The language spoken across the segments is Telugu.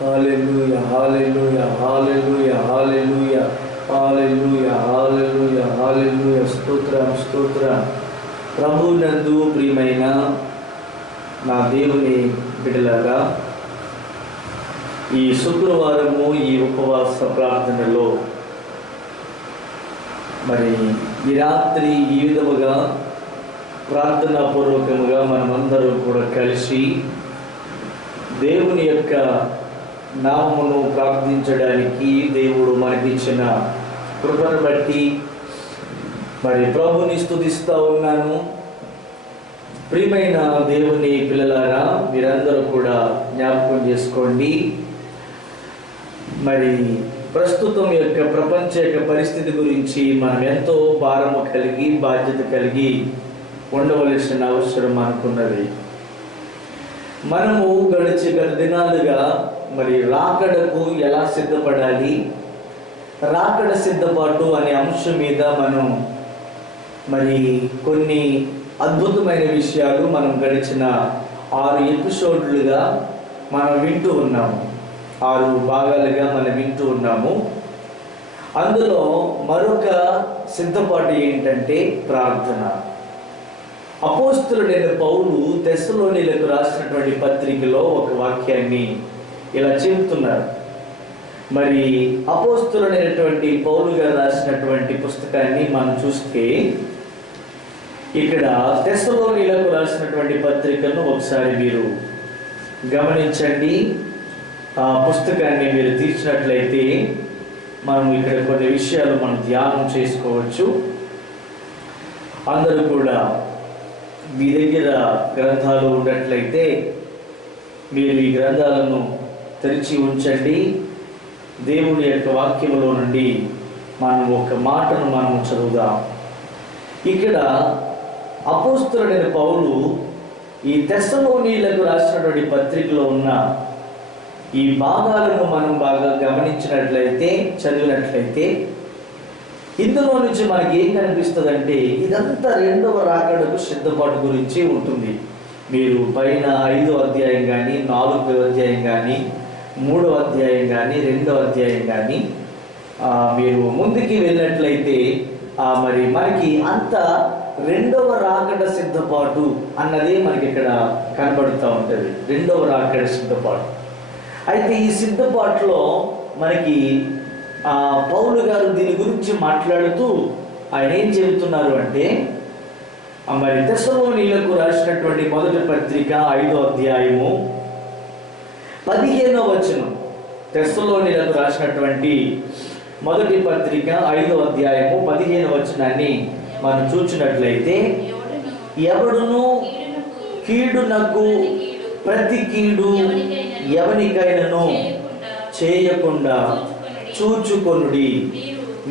హల్లెలూయా hallelujah hallelujah hallelujah hallelujah hallelujah hallelujah. స్తోత్రం స్తోత్రం. ప్రభువునందు ప్రియమైన నా దేవుని బిడ్డలారా, ఈ శుక్రవారము ఈ ఉపవాస ప్రార్థనలో మరి ఈ రాత్రి ఈ విధముగా ప్రార్థనాపూర్వకముగా మనమందరం కూడా కలిసి దేవుని యొక్క నామమును ప్రార్థించడానికి దేవుడు మనకిచ్చిన కృపను బట్టి మరి ప్రభుని స్తుతిస్తూ ఉన్నాను. ప్రియమైన దేవుని పిల్లలారా, మీరందరూ కూడా జ్ఞాపకం చేసుకోండి, మరి ప్రస్తుతం యొక్క ప్రపంచ యొక్క పరిస్థితి గురించి మనం ఎంతో భారము కలిగి బాధ్యత కలిగి ఉండవలసిన అవసరం అనుకున్నది. మనము గత దినాలుగా మరి రాకడకు ఎలా సిద్ధపడాలి, రాకడ సిద్ధపాటు అనే అంశం మీద మనం మరి కొన్ని అద్భుతమైన విషయాలు మనం గడిచిన 6 ఎపిసోడ్లుగా మనం వింటూ ఉన్నాము. 6 భాగాలుగా మనం వింటూ ఉన్నాము. అందులో మరొక సిద్ధపాటు ఏంటంటే ప్రార్థన. అపోస్తలుడైన పౌలు తెస్సలోనీయులకు రాసినటువంటి పత్రికలో ఒక వాక్యాన్ని ఇలా చెబుతున్నారు. మరి అపోస్తలుడైనటువంటి పౌలు గారు రాసినటువంటి పుస్తకాన్ని మనం చూస్తే ఇక్కడ తెస్సలోనీయులకు రాసినటువంటి పత్రికను ఒకసారి మీరు గమనించండి. ఆ పుస్తకాన్ని మీరు తీర్చినట్లయితే మనం ఇక్కడ కొన్ని విషయాలు మనం ధ్యానం చేసుకోవచ్చు. అందరూ కూడా మీ దగ్గర గ్రంథాలు ఉన్నట్లయితే మీరు ఈ గ్రంథాలను తెరిచి ఉంచండి. దేవుని యొక్క వాక్యములో నుండి మనం ఒక మాటను మనం చదువుదాం. ఇక్కడ అపోస్తలుడైన పౌలు ఈ తెస్సలోనీయులకు రాసినటువంటి పత్రికలో ఉన్న ఈ భాగాలను మనం బాగా గమనించినట్లయితే, చదివినట్లయితే ఇందులో నుంచి మనకి ఏం కనిపిస్తుందంటే ఇదంతా 2వ రాకడకు సిద్ధపాటు గురించి ఉంటుంది. మీరు పైన 5వ అధ్యాయం కానీ, 4వ అధ్యాయం కానీ, 3వ అధ్యాయం కానీ, 2వ అధ్యాయం కానీ మీరు ముందుకి వెళ్ళినట్లయితే మరి మనకి అంత 2వ రాకడ సిద్ధపాటు అన్నది మనకి ఇక్కడ కనబడుతూ ఉంటుంది. 2వ రాకడ సిద్ధపాటు. అయితే ఈ సిద్ధపాటులో మనకి పౌలు గారు దీని గురించి మాట్లాడుతూ ఆయన ఏం చెబుతున్నారు అంటే, మరి తెస్సలోనీయులకు రాసినటువంటి మొదటి పత్రిక 5వ అధ్యాయము 15వ వచనం. తెస్సలోనీయులకు రాసినటువంటి మొదటి పత్రిక 5వ అధ్యాయము 15వ వచనాన్ని మనం చూచినట్లయితే, ఎవడును కీడునకు ప్రతి కీడు ఎవనికైనను చేయకుండా చూచుకొనుడి.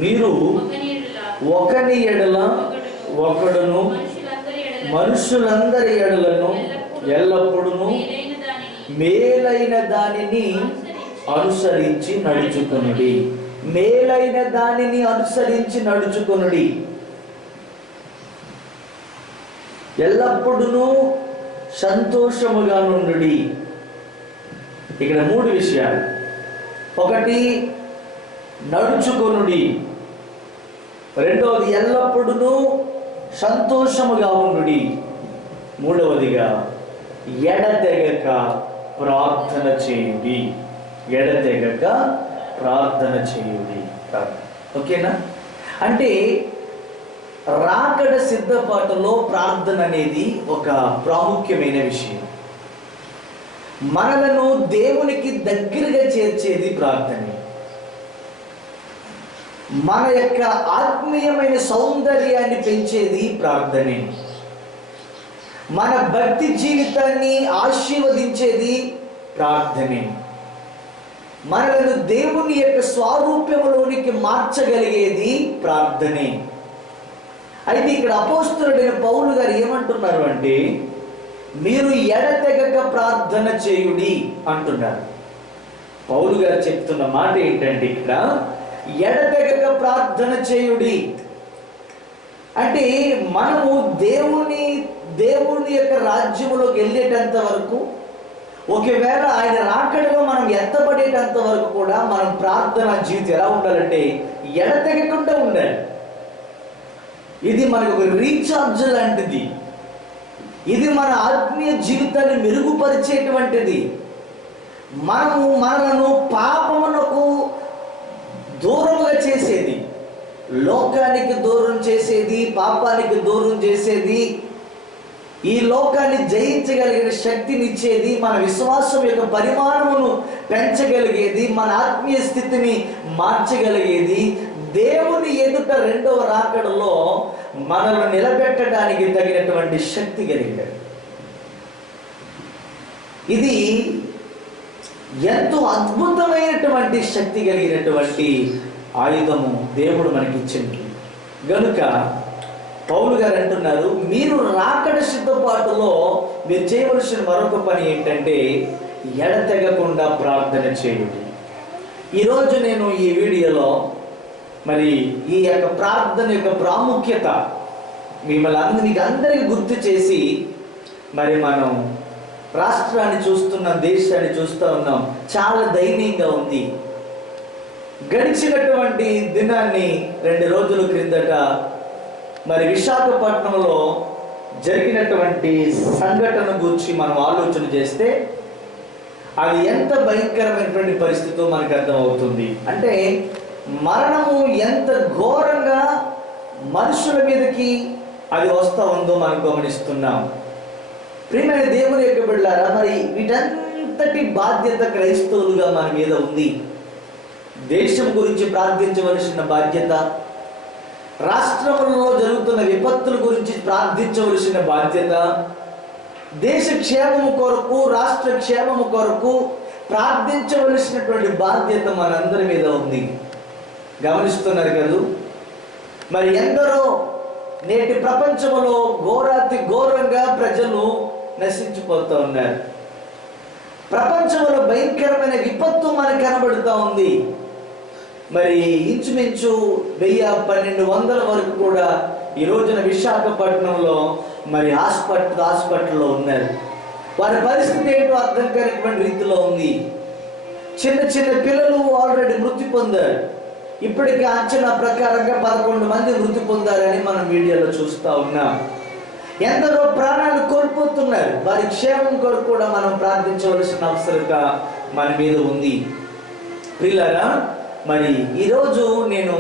మీరు ఒకని ఎడల ఒకడును మనుషులందరి ఎడలను ఎల్లప్పుడూ మేలైన దానిని అనుసరించి నడుచుకొనుడి. మేలైన దానిని అనుసరించి నడుచుకొనుడి. ఎల్లప్పుడూ సంతోషముగా నుండుడి. ఇక్కడ 3 విషయాలు. ఒకటి నడుచుకొనుడి, రెండవది ఎల్లప్పుడూ సంతోషముగా ఉండుడి, మూడవదిగా ఎడతెగక ప్రార్థన చేయుడి. ఎడతెగక ప్రార్థన చేయుడి. ఓకేనా? అంటే రాకడ సిద్ధపాటులో ప్రార్థన అనేది ఒక ప్రాముఖ్యమైన విషయం. మనలను దేవునికి దగ్గరగా చేర్చేది ప్రార్థనే. మన యొక్క ఆత్మీయమైన సౌందర్యాన్ని పెంచేది ప్రార్థనే. మన భక్తి జీవితాన్ని ఆశీర్వదించేది ప్రార్థనే. మనలను దేవుని యొక్క స్వరూపంలోనికి మార్చగలిగేది ప్రార్థనే. అయితే ఇక్కడ అపోస్తలుడైన పౌలు గారు ఏమంటున్నారు అంటే, మీరు ఎడతెగక ప్రార్థన చేయుడి అంటున్నారు. పౌలు గారు చెప్తున్న మాట ఏంటంటే, ఇక్కడ ఎడతెగక ప్రార్థన చేయుడి అంటే మనము దేవుని యొక్క రాజ్యములోకి వెళ్ళేటంత వరకు ఒకవేళ ఆయన రాకడలో మనం ఎత్తబడేటంత వరకు కూడా మనం ప్రార్థన జీవితం ఎలా ఉండాలంటే ఎడతెగకుండా ఉండాలి. ఇది మనకు ఒక రీఛార్జ్ లాంటిది. ఇది మన ఆత్మీయ జీవితాన్ని మెరుగుపరిచేటువంటిది. మనలను పాపమునకు దూరముగా చేసేది, లోకానికి దూరం చేసేది, పాపానికి దూరం చేసేది, ఈ లోకాన్ని జయించగలిగిన శక్తినిచ్చేది, మన విశ్వాసం యొక్క పరిమాణమును పెంచగలిగేది, మన ఆత్మీయ స్థితిని మార్చగలిగేది, దేవుని ఎదుట రెండవ రాకడలో మనల్ని నిలబెట్టడానికి తగినటువంటి శక్తి కలిగినది. ఇది ఎంతో అద్భుతమైనటువంటి శక్తి కలిగినటువంటి ఆయుధము దేవుడు మనకిచ్చింది. గనుక పౌలు గారు అంటున్నారు, మీరు రాకడ సిద్ధపాటులో మీరు చేయవలసిన మరొక పని ఏంటంటే ఎడతెగకుండా ప్రార్థన చేయండి. ఈరోజు నేను ఈ వీడియోలో మరి ఈ యొక్క ప్రార్థన యొక్క ప్రాముఖ్యత మీకు అందరికీ గుర్తు చేసి, మరి మనం రాష్ట్రాన్ని చూస్తున్నాం, దేశాన్ని చూస్తూ ఉన్నాం. చాలా దయనీయంగా ఉంది. గడిచినటువంటి దినాన్ని 2 రోజుల క్రిందట మరి విశాఖపట్నంలో జరిగినటువంటి సంఘటన గురించి మనం ఆలోచన చేస్తే అది ఎంత భయంకరమైనటువంటి పరిస్థితితో మనకు అర్థమవుతుంది. అంటే మరణము ఎంత ఘోరంగా మనుషుల మీదకి అది వస్తూ ఉందో మనం గమనిస్తున్నాం. ప్రియమైన దేవుని యొక్క బిడ్డలారా, మరి వీటంతటి బాధ్యత క్రైస్తవులుగా మన మీద ఉంది. దేశం గురించి ప్రార్థించవలసిన బాధ్యత, రాష్ట్రంలో జరుగుతున్న విపత్తుల గురించి ప్రార్థించవలసిన బాధ్యత, దేశ క్షేమము కొరకు, రాష్ట్ర క్షేమము కొరకు ప్రార్థించవలసినటువంటి బాధ్యత మనందరి మీద ఉంది. గమనిస్తున్నారు కదూ? మరి ఎందరో నేటి ప్రపంచంలో ఘోరాతి ఘోరంగా ప్రజలు నశించిపోతూ ఉన్నారు. ప్రపంచంలో భయంకరమైన విపత్తు మనకు కనబడుతూ ఉంది. మరి ఇంచుమించు 1000-1200 వరకు కూడా ఈ రోజున విశాఖపట్నంలో మరి హాస్పిటల్లో ఉన్నారు. వారి పరిస్థితి ఏంటో అర్థం కానిటువంటి రీతిలో ఉంది. చిన్న చిన్న పిల్లలు ఆల్రెడీ మృతి పొందారు. ఇప్పటికీ అంచనా ప్రకారంగా 11 మంది మృతి పొందారని మనం వీడియోలో చూస్తూ ఉన్నాం. ఎందరో ప్రాణాలు కోల్పోతున్నారు. వారి క్షేమం కొరకు కూడా మనం ప్రార్థించవలసిన అవసరత మన మీద ఉంది. ప్రియులారా, మరి ఈరోజు నేను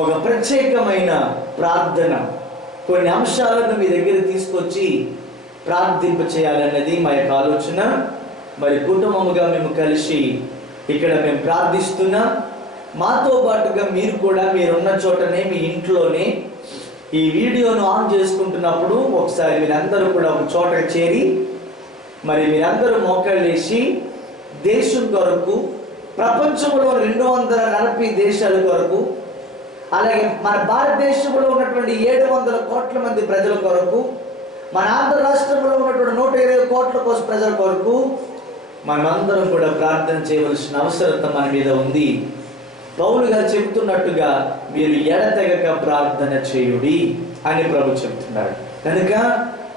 ఒక ప్రత్యేకమైన ప్రార్థన, కొన్ని అంశాలను మీ దగ్గర తీసుకొచ్చి ప్రార్థింప చేయాలన్నది మా యొక్క ఆలోచన. మరి కుటుంబముగా మేము కలిసి ఇక్కడ మేము ప్రార్థిస్తున్నాం. మాతో పాటుగా మీరు కూడా మీరున్న చోటనే, మీ ఇంట్లోనే ఈ వీడియోను ఆన్ చేసుకుంటున్నప్పుడు ఒకసారి మీరందరూ కూడా ఒక చోట చేరి మరి మీరందరూ మోకాళ్ళు వేసి దేశం కొరకు, ప్రపంచంలో 240 దేశాల కొరకు, అలాగే మన భారతదేశంలో ఉన్నటువంటి 700 కోట్ల మంది ప్రజల కొరకు, మన ఆంధ్ర రాష్ట్రంలో ఉన్నటువంటి 120 కోట్ల కోసం ప్రజల కొరకు మనమందరం కూడా ప్రార్థన చేయవలసిన అవసరత మన మీద ఉంది. పౌలు గారు చెప్తున్నట్టుగా మీరు ఎడతెగక ప్రార్థన చేయుడి అని ప్రభు చెప్తున్నాడు. కనుక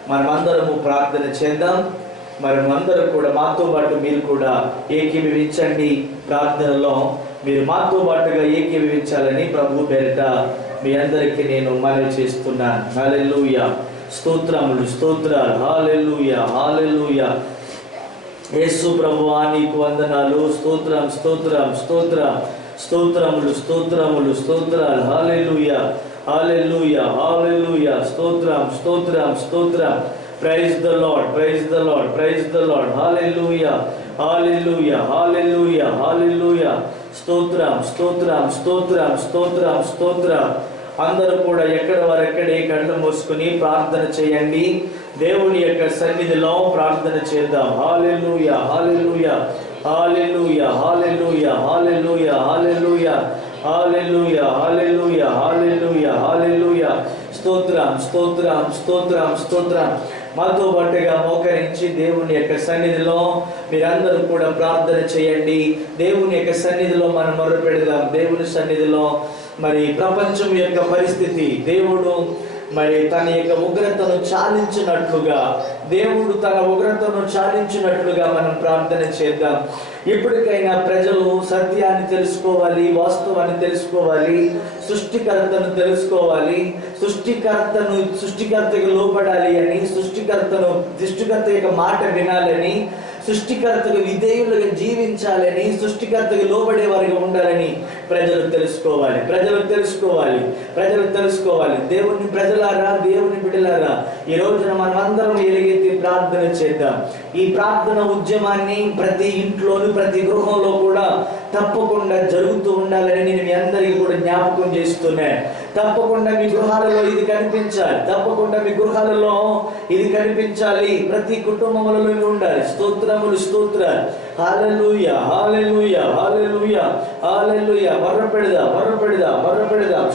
మనమందరము ప్రార్థన చేద్దాం. మనమందరం కూడా మాతో పాటు మీరు కూడా ఏకీభవించండి. ప్రార్థనలో మీరు మాతో పాటుగా ఏకీభవించాలని ప్రభు పేరిట మీ అందరికీ నేను మనవి చేస్తున్నాను. హల్లెలూయా, స్తోత్రములు, స్తోత్రాలు. హల్లెలూయా, హల్లెలూయా. యేసు ప్రభువా నీకు వందనాలు. స్తోత్రం, స్తోత్రం, స్తోత్రం, స్తోత్రములు, స్తోత్రములు, స్తోత్రాలు. హల్లెలూయా, హల్లెలూయా, హల్లెలూయా. స్తోత్రం, స్తోత్రం, స్తోత్రం. Praise the lord, praise the lord, praise the lord. Hallelujah, hallelujah, hallelujah, hallelujah. స్తోత్రం, స్తోత్రం, స్తోత్రం, స్తోత్రం, స్తోత్రం. అందరూ కూడా ఎక్కడ వారెక్కడే కళ్ళు మూసుకుని ప్రార్థన చేయండి. దేవుని యొక్క సన్నిధిలో ప్రార్థన చేద్దాం. హల్లెలూయా, hallelujah, hallelujah, hallelujah, hallelujah, hallelujah, hallelujah, hallelujah, hallelujah, hallelujah. స్తోత్రం, స్తోత్రం, స్తోత్రం, స్తోత్రం. మాతో పాటుగా మోకరించి దేవుని యొక్క సన్నిధిలో మీరందరూ కూడా ప్రార్థన చేయండి. దేవుని యొక్క సన్నిధిలో మనం మొరపెడదాం. దేవుని సన్నిధిలో మరి ప్రపంచం యొక్క పరిస్థితి దేవుడు మరి తన యొక్క ఉగ్రతను చాలించినట్లుగా దేవుడు తన ఉగ్రతను చాలించినట్లుగా మనం ప్రార్థన చేద్దాం. ఇప్పటికైనా ప్రజలు సత్యాన్ని తెలుసుకోవాలి, వాస్తవాన్ని తెలుసుకోవాలి, సృష్టికర్తను తెలుసుకోవాలి, సృష్టికర్తకు లోపడాలి అని, సృష్టికర్త యొక్క మాట వినాలని, సృష్టికర్తకు విధేయులుగా జీవించాలని, సృష్టికర్తకు లోబడే వారిగా ఉండాలని ప్రజలు తెలుసుకోవాలి. దేవుని ప్రజలారా, దేవుని బిడ్డలారా, ఈ రోజున మనం అందరం ఎలుగెత్తి ప్రార్థన చేద్దాం. ఈ ప్రార్థన ఉద్యమాన్ని ప్రతి ఇంట్లోనూ, ప్రతి గృహంలో కూడా తప్పకుండా జరుగుతూ ఉండాలని నేను మీ అందరికీ కూడా జ్ఞాపకం చేస్తున్నాను. తప్పకుండా మీ గృహాలలో ఇది కనిపించాలి. ప్రతి కుటుంబంలో ఉండాలి. స్తోత్రాలు. హల్లెలూయా, హల్లెలూయా, హల్లెలూయా, హల్లెలూయా. మర్రపెడదాం.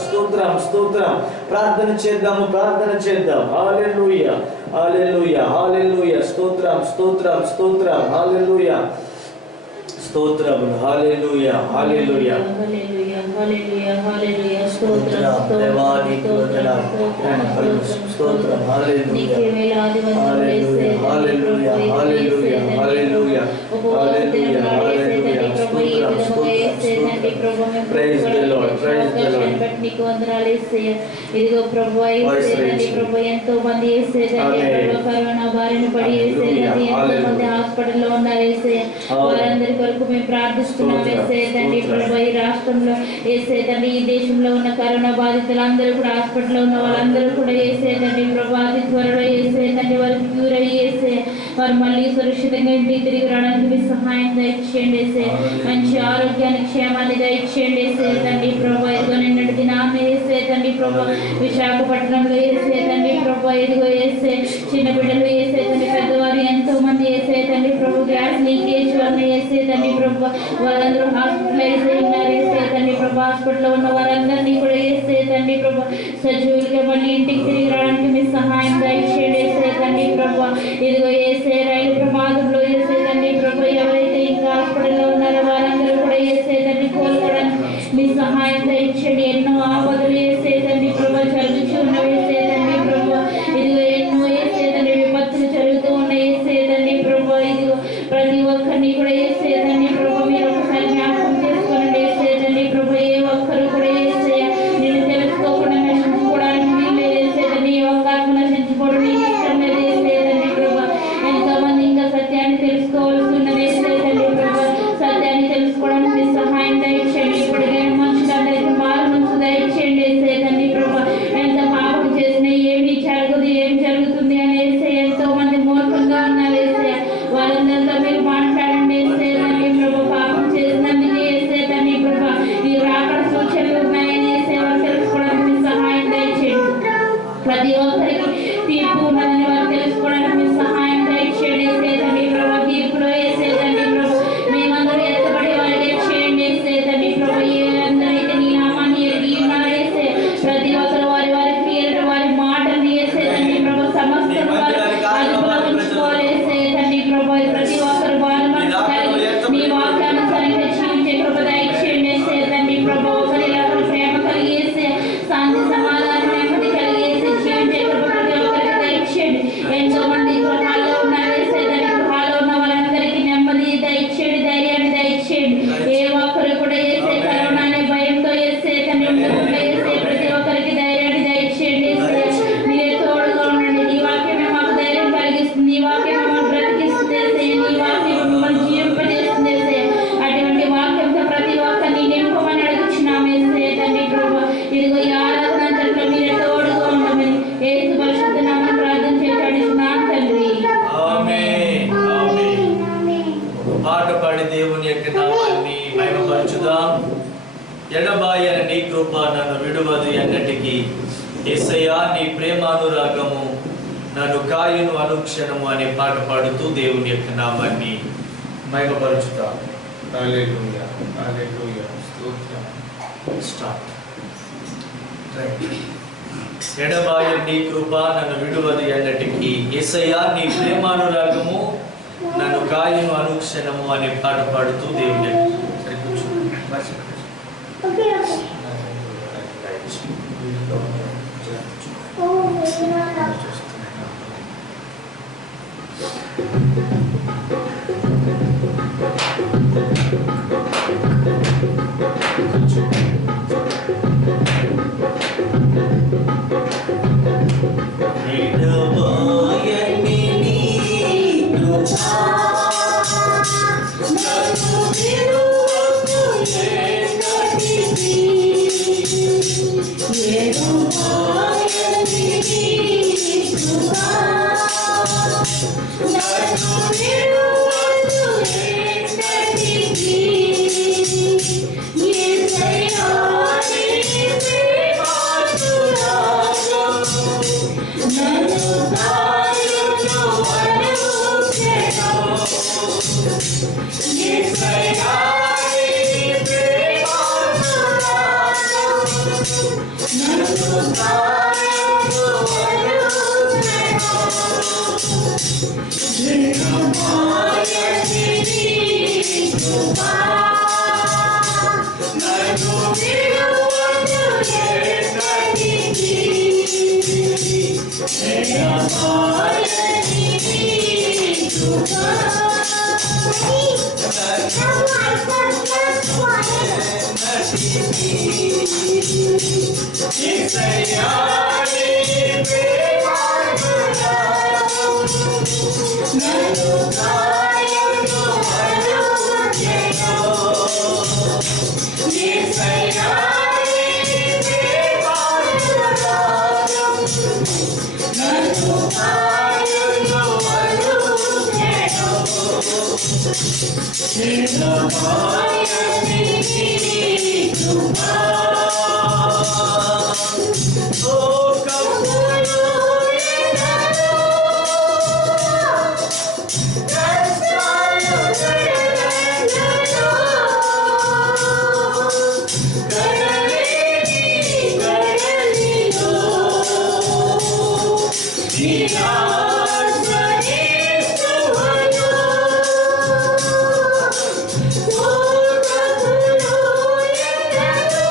స్తోత్రం. ప్రార్థన చేద్దాం. హల్లెలూయా, హల్లెలూయా, హల్లెలూయా. స్తోత్రం. హల్లెలూయా. స్తోత్రములు. హల్లెలూయా, హల్లెలూయా. స్తోత్రం. దేవానికి వందనాలు. స్తోత్రం. Hallelujah, hallelujah, hallelujah, hallelujah, hallelujah, hallelujah, hallelujah. Praise the lord. నీకు వందనాలు యేసయ్యా. ఇదిగో ప్రభువా, ఎంతో మంది యేసయ్యా కరోనా బారిన పడి యేసయ్యా, ఎంతో మంది హాస్పిటల్లో ఉన్నారు యేసయ్యా. వారందరి కొరకు మేము ప్రార్థిస్తున్నాం యేసయ్యా తండ్రి. ప్రభువా, ఈ రాష్ట్రంలో యేసయ్యా తండ్రి, ఈ దేశంలో ఉన్న కరోనా బాధితులు అందరూ కూడా, హాస్పిటల్లో ఉన్న వాళ్ళందరూ కూడా యేసయ్యా తండ్రి ప్రభువా, అతి త్వరలో యేసయ్యా తండ్రి వారికి క్యూర్ అయ్యి యేసయ్యా వారు మళ్ళీ సురక్షితంగా ఇంటికి తిరిగి రావడానికి మీ సహాయం దయచేయండి యేసయ్యా. మంచి ఆరోగ్యాన్ని, క్షేమాన్ని దయచేయండి యేసయ్యా తండ్రి ప్రభువా. ఇదిగో నిన్నటి దినాన్ని యేసయ్యా తండ్రి ప్రభువా, విశాఖపట్నంలో యేసయ్యా తండ్రి ప్రభువా, ఇదిగో యేసయ్యా చిన్న బిడ్డలు యేసయ్యా తండ్రి, పెద్దవారు ఎంతో మంది యేసయ్యా తండ్రి ప్రభు గ్యాస్ లీకేజ్ వల్ల యేసయ్యా తండ్రి ప్రభువా వాళ్ళందరూ హాస్పిటలైజ్ అయినారు యేసయ్యా తండ్రి ప్రభు. హాస్పిటల్లో ఉన్న వారందరినీ కూడా యేసయ్యా తండ్రి ప్రభు సజీవులుగా మళ్ళీ ఇంటికి తిరిగి రావడానికి మీ సహాయం దయచేయండి యేసయ్యా తండ్రి ప్రభువా. ఇదిగో యేసయ్యా రైలు ప్రమాదంలో యేసయ్యా తండ్రి ప్రభు ఎవరైతే ఇంకా హాస్పిటల్లో ఉన్నారో వారందరూ కూడా యేసయ్యా తండ్రి కోలుకోవడానికి మీ సహాయం దయచేయండి. ఎన్నో ఆపదలు యేసయ్యా తండ్రి ప్రభు జరుగుతూ ఉన్నవి యేసయ్యా తండ్రి ప్రభు. ఇదిగో ఎన్నో యేసయ్యా తండ్రి విపత్తులు జరుగుతూ ఉన్నాయి యేసయ్యా తండ్రి ప్రభు. ఇదిగో ప్రతి ఒక్కరిని కూడా యేసయ్యా తండ్రి ప్రభు మీరు ఒకసారి జ్ఞాపకం చేసుకోండి యేసయ్యా తండ్రి ప్రభు. ఏ ఒక్కరు కూడా యేసయ్యా నేను తెలుసుకోకుండా నశించుకోవడానికి వీలు యేసయ్యా తండ్రి. ఏ ఒక్క ఆత్మ నశించుకోవడం మీకు ఇష్టం లేదు యేసయ్యా తండ్రి ప్రభు. ఎంతో మంది ఇంకా సత్యాన్ని తెలుసుకోవాల్సి ఉన్నది యేసయ్యా తండ్రి ప్రభు. సత్యాన్ని తెలుసుకోవడానికి మీ సహాయం దయచేయండి. ఇప్పటికే మనుషులందరికీ మారు మనసు దయచేయండి యేసయ్యా తండ్రి ప్రభు. ఎంత పాపం చేసినా ఏమి జరుగుతుంది అని యేసయ్యా ఎంతో మంది మూర్ఖంగా ఉన్నారు యేసయ్యా. వారందరితో మీరు మాట్లాడండి యేసయ్యా తండ్రి ప్రభు. పాపం చేసినందుకు యేసయ్యా తండ్రి ప్రభు ఈ రాకడ సూచనలు ఉన్నాయని యేసయ్యా వారు తెలుసుకోవడానికి మీ సహాయం దయచేయండి. ప్రతి ఒక్కరికి తీర్పు ఉన్నదని వారు తెలుసుకోవడానికి మీ సహాయం దయచేయండి యేసయ్యా తండ్రి ప్రభు. తీర్పులో యేసయ్యా తండ్రి ప్రభు మేమందరూ ఎత్తబడే వారిగా చేయండి యేసయ్యా తండ్రి ప్రభు. అందరైతే నీ నామాన్ని ఎరిగి ఉన్నారు యేసయ్యా. ప్రతి ఒక్కరు వారి క్రియలను, వారి మాటల్ని యేసయ్యా తండ్రి ప్రభు సమస్తం వారు అదుపులో ఉంచుకోవాలి యేసయ్యా తండ్రి ప్రభు. ప్రతి ఒక్కరు వారి మనసు కలిగి మీ వాక్యానుసారంగా జీవించే కృప దయచేయండి యేసయ్యా తండ్రి ప్రభు. ఒకరిలో ఒకరు ప్రేమ కలిగి యేసయ్యా శాంతి సమాధానం నెమ్మది కలిగి యేసయ్యా జీవించే కృప ప్రతి ఒక్కరికి దయచేయండి. ఎంతో మంది గృహాల్లో ఉన్నారు యేసయ్యా తండ్రి. గృహాల్లో ఉన్న వారందరికీ నెమ్మది దయచేయండి, ధైర్యాన్ని దయచేయండి. ఏ ఒక్కరు కూడా యేసయ్యా కరోనా అనే భయంతో యేసయ్యా తండ్రి ఉండకుండా యేసయ్యా ప్రతి ఒక్కరికి ధైర్యాన్ని దయచేయండి యేసయ్యా. మీరే తోడుగా ఉండండి. నీ వాక్యమే మాకు ధైర్యం కలిగిస్తుంది. నీ వాక్యం మమ్మల్ని బ్రతికిస్తుంది యేసయ్యా. నీ వాక్యం మమ్మల్ని జీవింపజేస్తుంది యేసయ్యా. అటువంటి వాక్యంతో ప్రతి ఒక్కరిని నింపమని అడుగుచున్నాం యేసయ్యా తండ్రి ప్రభు. ఇదిగో ఈ ఆరాధన అంతట్లో మీరే తోడుగా ఉండమని యేసు పరిశుద్ధ నామమున ప్రార్థన చేసి అడుగుచున్నాను తండ్రి. ఆమేన్, ఆమేన్. పాట పాడి దేవుని యొక్క నామాన్ని మహిమపరచుదాం. ఎడబాయని నీ కృప నన్ను విడువదు ఎన్నటికి, యేసయ్యా నీ ప్రేమానురాగము నన్ను కాయును అనుక్షణము అనే పాట పాడుతూ దేవుని యొక్క నామాన్ని మహిమపరచుదాం. హల్లెలూయా, హల్లెలూయా. స్తోత్రం. స్టార్ట్. ఎడబాయని నీ కృప నన్ను విడువదు ఎన్నటికి, యేసయ్యా నీ ప్రేమానురాగము నన్ను కాయును అనుక్షణము అనే పాట పాడుతూ దేవుని విడువయని నీ కృపా నన్ను విడువకు ఎన్నటికీ. విడువయని నీ కృపా నన్ను విడువకు ఎన్నటికీ. యేసయ్యా నీ ప్రేమానురాగం నన్ను తాయును అనుక్షణం. యేసయ్యా నీ ప్రేమానురాగం నన్ను తాయును అనుక్షణం. విడువయని నీ కృపా నన్ను విడువకు ఎన్నటికీ. విడువయని నీ కృపా యేసయ్యా నీ ప్రేమానురాగం నన్ను తాయును అనుక్షణం. యేసయ్యా నీ ప్రేమానురాగం నన్ను తాయును అనుక్షణం. విడువయని నీ కృపా లోకములో ఎన్నడూ కష్టాలు కడగండ్లలో కడలేని కడలిలో నిరాశనిస్తువను. లోకములో ఎన్నడూ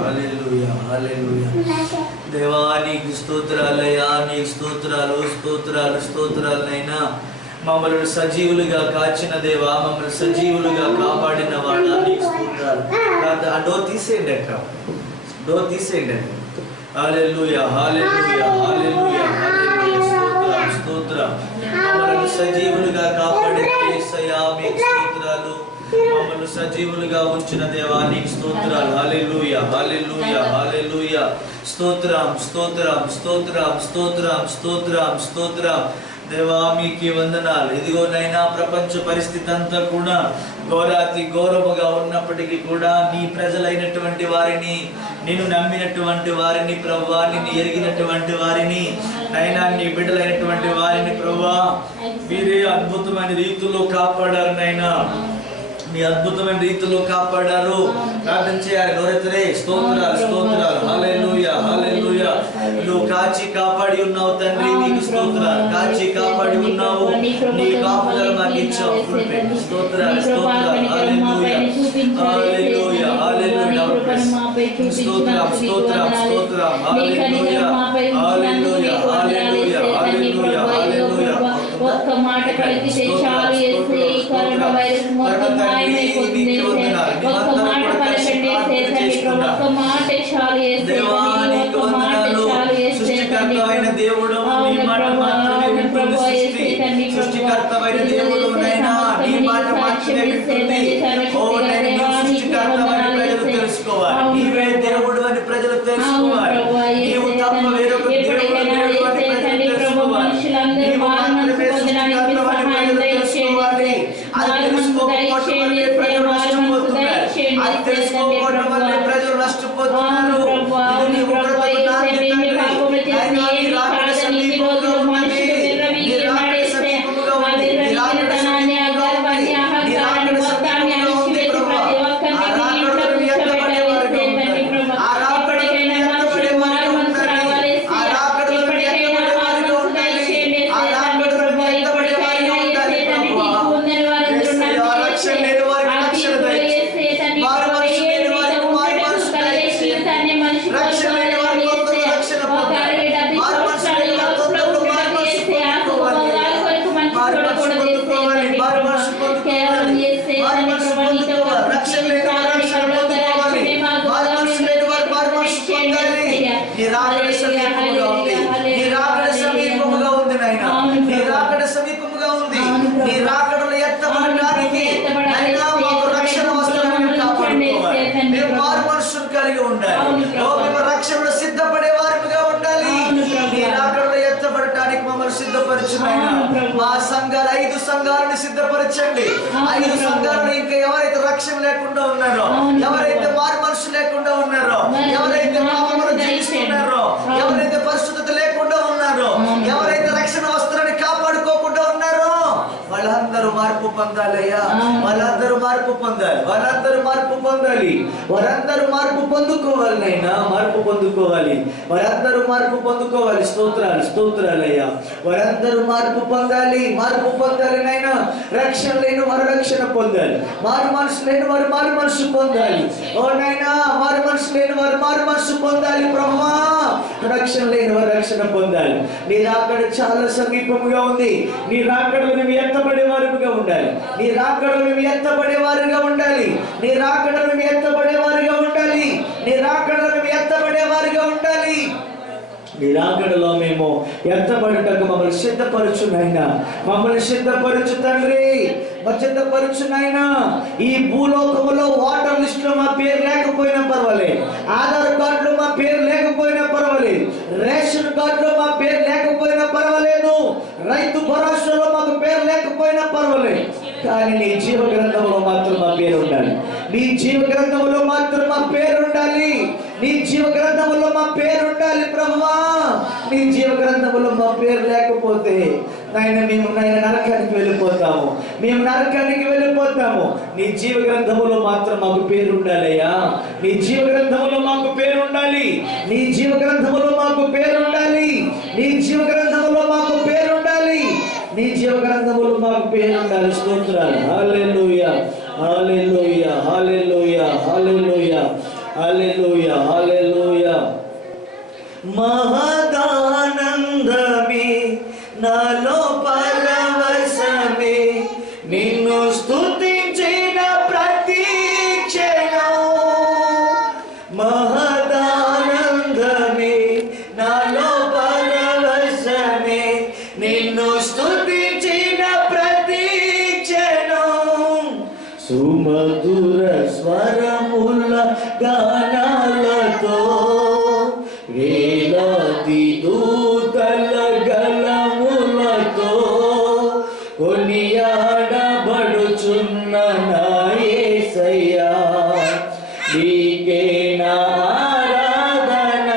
హల్లెలూయా హల్లెలూయా. దేవా నీకు స్తోత్రాలయ్యా, నీకు స్తోత్రాలు స్తోత్రాలు స్తోత్రాలనైనా. మమ్మల్ని సజీవులుగా కాచిన దేవా, మమ్మల్ని సజీవులుగా కాపాడిన వాడా నీకు స్తోత్రాలు. ఆ డోర్ తీసేయండి అక్క, డోర్ తీసేయండి. హల్లెలూయా హల్లెలూయా హల్లెలూయా హల్లెలూయా. స్తోత్రం స్తోత్రం. మమ్మల్ని సజీవులుగా కాపాడిన యేసయ్యా మీకు స్తోత్రాలు. మమ్మల్ని సజీవులుగా ఉంచిన దేవా నీకు స్తోత్రాలు. హల్లెలూయా హల్లెలూయా హల్లెలూయా. స్తోత్రం స్తోత్రం స్తోత్రం స్తోత్రం స్తోత్రం స్తోత్రం. దేవా మీకే వందనాలు. ఇదిగోనైనా ప్రపంచ పరిస్థితి అంతా కూడా ఘోరాతి ఘోరముగా ఉన్నప్పటికీ కూడా నీ ప్రజలైనటువంటి వారిని, నిన్ను నమ్మినటువంటి వారిని ప్రభువా, నిన్ను ఎరిగినటువంటి వారిని నైనా, నీ బిడ్డలైనటువంటి వారిని ప్రభువా మీరే అద్భుతమైన రీతిలో కాపాడారు నైనా. నీ అద్భుతమైన రీతిలో కాపాడారు. ప్రార్థన చేయాలి. నోరెత్తరే స్తోత్రాలు స్తోత్రాలు. హల్లెలూయా హల్లెలూయా. నువ్వు కాచి కాపాడి ఉన్నావు తండ్రి, నీకు స్తోత్రాలు. కాచి కాపాడి ఉన్నావు, నీ కాపుదల మాకు ఇచ్చావు. స్తోత్రాలు స్తోత్రాలు. హల్లెలూయా హల్లెలూయా హల్లెలూయా. స్తోత్రం స్తోత్రం స్తోత్రం. హల్లెలూయా హల్లెలూయా హల్లెలూయా హల్లెలూయా హల్లెలూయా. ఒక్క మాట పలికితే చాలు యేసే, ఈ కరోనా వైరస్ మొత్తం మాయమైపోతుంది యేసే. ఒక్క మాట పలకండి యేసే తండ్రి ప్రభు, ఒక్క మాట చాలు యేసే, ఒక్క మాట చాలు యేసే తండ్రి. సృష్టికర్తవైన దేవుడు, నీ మాట మాత్రమే వింటుంది సృష్టి. సృష్టికర్తవైన దేవుడు నైనా నీ మాట మాత్రమే వింటుంది. ఓ నైనా నీ సృష్టికర్తవైన ప్రజలు తెలుసుకోవాలి. నీవే దేవుడు అని ప్రజలు తెలుసుకోవాలి. నీవు తప్ప వేరొక దేవుడు లేడు అని ప్రజలు తెలుసుకోవాలి. నీవు మాత్రమే సృష్టికర్తవని ప్రజలు తెలుసుకోవాలి. అది తెలుసుకోకపోవడం వల్లే ప్రజలు నష్టపోతున్నారు. అది తెలుసుకోకపోవడం వల్లే ప్రజలు నష్టపోతున్నారు. ఇది నీ ఉగ్రతకు నాణ్యత. అయినా నీ రాకడ సమీపంగా ఉన్నది. నీ రాకడ సమీపంగా ఉంది. నీ రాకడ సమీపంగా ఉంది. నీ రాకడ సమీపంగా ఉంది ప్రభువా. ఆ రాకడను ఎత్తబడే వారుగా ఉండాలి. ఆ రాకడను ఎత్తబడే వారుగా ఉండాలి. ఆ రాకడను ఎత్తబడే వారుగా ఉండాలి. ఆ రాకడను ఎత్తబడే వారుగా ఉండాలి ప్రభువా. యేసయ్యా, రక్షణ లేని వారికి రక్షణ దయచేయి. మారు మనసు లేని వారికి మారు మనసు దయచేయి. రక్షణ లేని వారికి కొత్త రక్షణ పొందాలి. మారు మనసు లేని వారి తొందరలో మారు మనసు పొందుకోవాలి. మారు మనసు పొందుకోవాలి. మారు మనసు పొందుకోవాలి. మారు మనసు పొందుకోవాలి. రక్షణ లేని వారు రక్షణ పొందుకోవాలి. మారు మనసు లేని వారు మారు మనసు పొందాలి. నీ రాకడ సమీపముగా ఉంది. నీ రాకడ సమీపముగా ఉంది నాయనా. నీ రాకడ సమీపముగా ఉంది. నీ రాకడలు ఎత్తబడడానికి అయినా మాకు రక్షణ వస్త్రాలను కాపాడుకోవాలి. మేము మారు మనసును కలిగి ఉండాలి. ఓ మేము రక్షణలో సిద్ధపడే వారిగా ఉండాలి. నీ రాకడలో ఎత్తబడటానికి మమ్మల్ని సిద్ధపరచునైనా. మా సంఘాలు 5 సంఘాలను సిద్ధపరచండి. 5 సంఘాలను ఇంకా ఎవరైతే రక్షణ లేకుండా ఉన్నారో, ఎవరైతే మారు మనసు లేకుండా ఉన్నారో, ఎవరైతే పాపములు జీవిస్తున్నారో, ఎవరైతే పరిశుద్ధత లేకుండా ఉన్నారో, ఎవరైతే రక్షణ వస్త్రాన్ని కాపాడుకోకుండా ఉన్నారో వాళ్ళందరూ మార్పు పొందాలయ్యా. వాళ్ళందరూ మార్పు పొందాలి. వాళ్ళందరూ మార్పు పొందాలి. వారందరూ మార్పు పొందుకోవాలి నైనా. మార్పు పొందుకోవాలి. వారందరూ మార్పు పొందుకోవాలి. స్తోత్రాలు స్తోత్రాలయ్యా. వారందరూ మార్పు పొందాలి. మార్పు పొందాలి నైనా. రక్షణ లేని వారు రక్షణ పొందాలి. మారు మనసు లేని వారు మారు మనసు పొందాలి. ఓ నైనా, మారు మనసు లేని వారు మారు మనసు పొందాలి ప్రభువా. రక్షణ లేని వారు రక్షణ పొందాలి. నీ రాకడ చాలా సమీపముగా ఉంది. నీ రాకడలు మేము ఎత్తబడే వారుగా ఉండాలి. నీ రాకడలు మేము ఎత్తబడే వారుగా ఉండాలి. నీ రాకడలు మేము ఎత్తబడే వారుగా ఉండాలి. నీ రాకడలు మేము ఎత్తబడే వారుగా ఉండాలి. నీ రాకడలో మేము ఎత్తబడటకు మమ్మల్ని సిద్ధపరచు నాయనా. మమ్మల్ని సిద్ధపరచు తండ్రి. సిద్ధపరచు నాయనా. ఈ భూలోకములో వాటర్ లిస్ట్ లో మా పేరు లేకపోయినా పర్వాలేదు. ఆధార్ కార్డులో మా పేరు లేకపోయినా పర్వాలేదు. రేషన్ కార్డులో మా పేరు లేకపోయినా పర్వాలేదు. రైతు భరోసాలో మాకు పేరు లేకపోయినా పర్వాలేదు. కానీ నీ జీవ గ్రంథంలో మాత్రం మా పేరు ఉండాలి. నీ జీవ గ్రంథంలో మాత్రం మా పేరు ఉండాలి. నీ జీవ గ్రంథంలో మా పేరు ఉండాలి ప్రభువా. నీ జీవ గ్రంథంలో మా పేరు లేకపోతే నాయన మేము నరకానికి వెళ్ళిపోతాము. మేము నరకానికి వెళ్ళిపోతాము. నీ జీవ గ్రంథంలో మాత్రం మాకు పేరు ఉండాలయ్యా. నీ జీవ గ్రంథంలో మాకు పేరు ఉండాలి. నీ జీవ గ్రంథంలో మాకు పేరు ఉండాలి. నీ జీవ గ్రంథంలో మాకు పేరు ఉండాలి. నీ జీవ గ్రంథంలో మాకు పేరు ఉండాలి. స్తోత్రాలు. హల్లెలూయా హల్లెలూయా హల్లెలూయా హల్లెలూయా హల్లెలూయా హల్లెలూయా. మహదానందమే నాలో పరవశమే, నిన్ను స్తుతించిన ప్రతి క్షణం. మహదానందమే నాలో పరవశమే, నిన్ను స్తుతించిన ప్రతి క్షణం. సుమధుర స్వరముల గానాలతో వేలాది దూతల గలములతో కొనియాడబడుచున్న నా యేసయ్యా. నీకే నా ఆరాధన.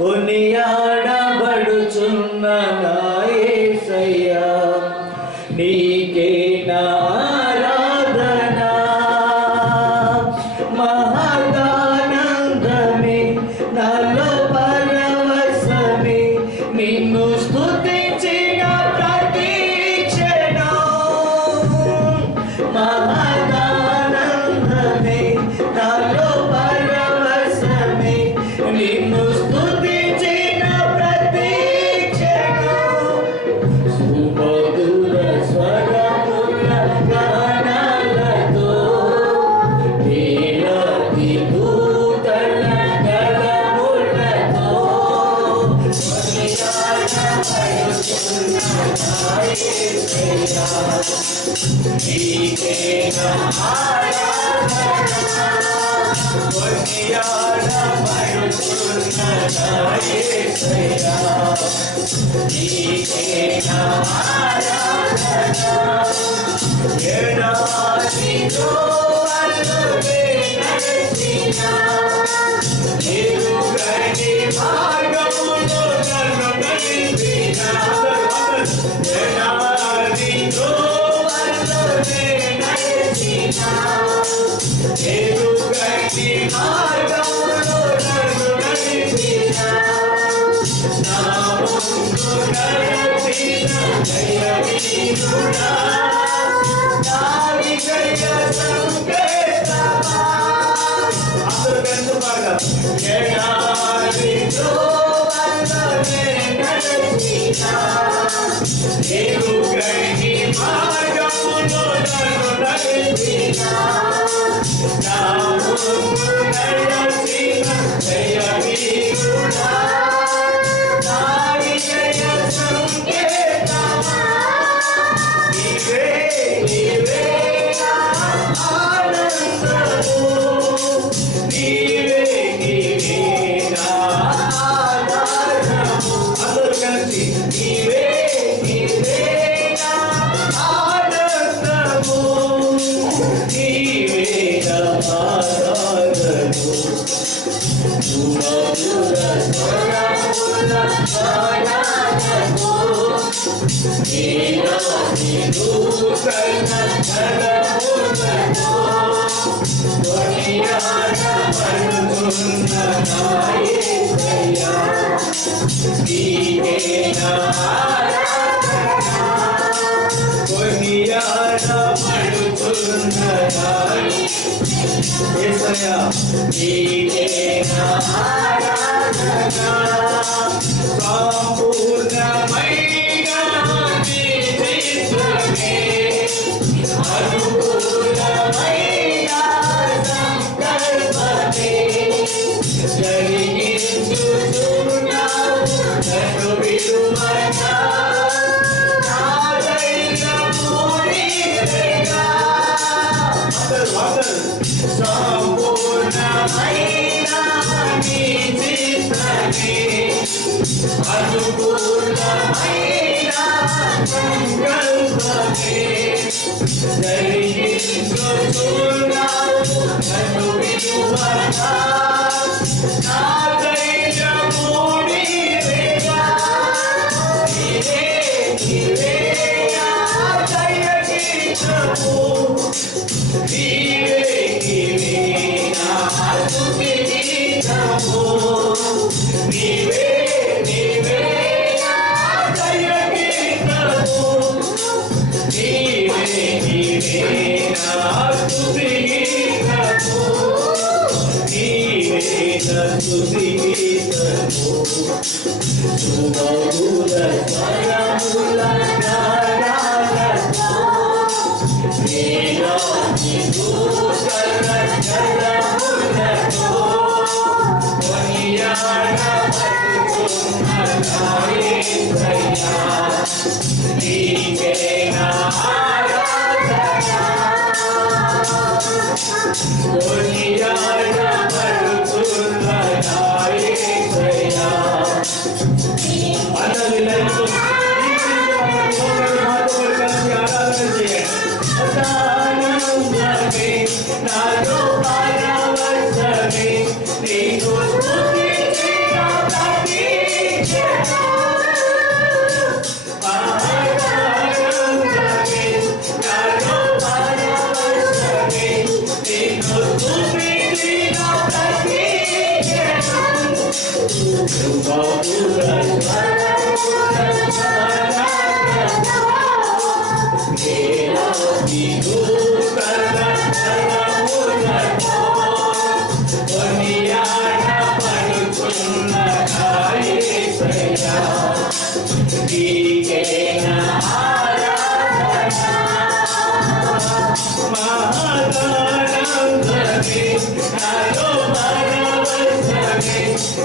కొనియాడబడుచున్న నా యేసయ్యా. నీకే నా ఆరాధన.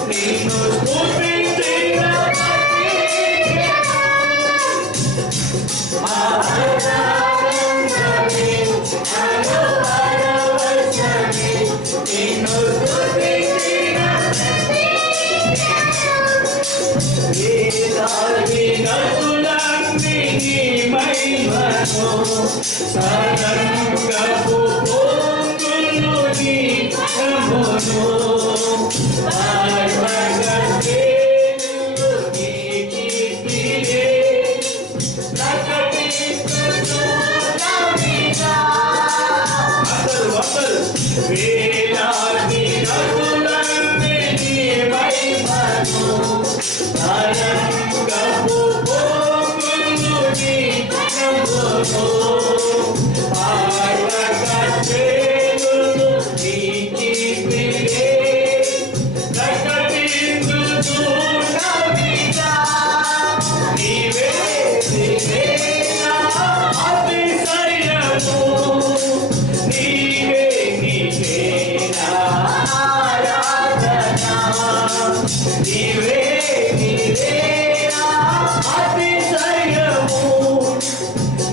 Nino నదులన్నీ నీ మహిమను సారంగపు పొంగులు నీ ప్రభును ఆర్భగేలు నీ కీర్తియే ప్రకటిస్తున్నవిగా అందరూ వేలాది నదులన్నీ నీ మహిమను సారంగపు పొంగులు నీ ప్రభును ఆర్భగేలు నీ కీర్తియే ప్రకటిస్తున్నవిగా నీవే నీవే నా అతిశయము నీవే నీవే నా ఆరాధన నీవే నీవే నా అతిశయము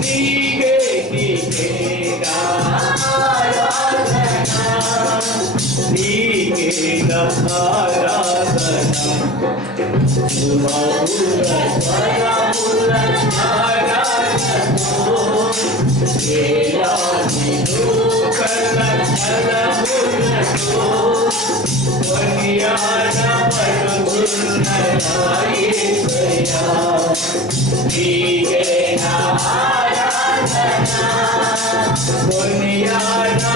నీవే నీవే నా ఆరాధన నీవే నా ఆరాధన సుమధుర స్వరముల ధ్యానము వేలాది నూతన ఫలములతో కొనియాడబడుతున్న నా యేసయ్యా నీవే నా ఆరాధన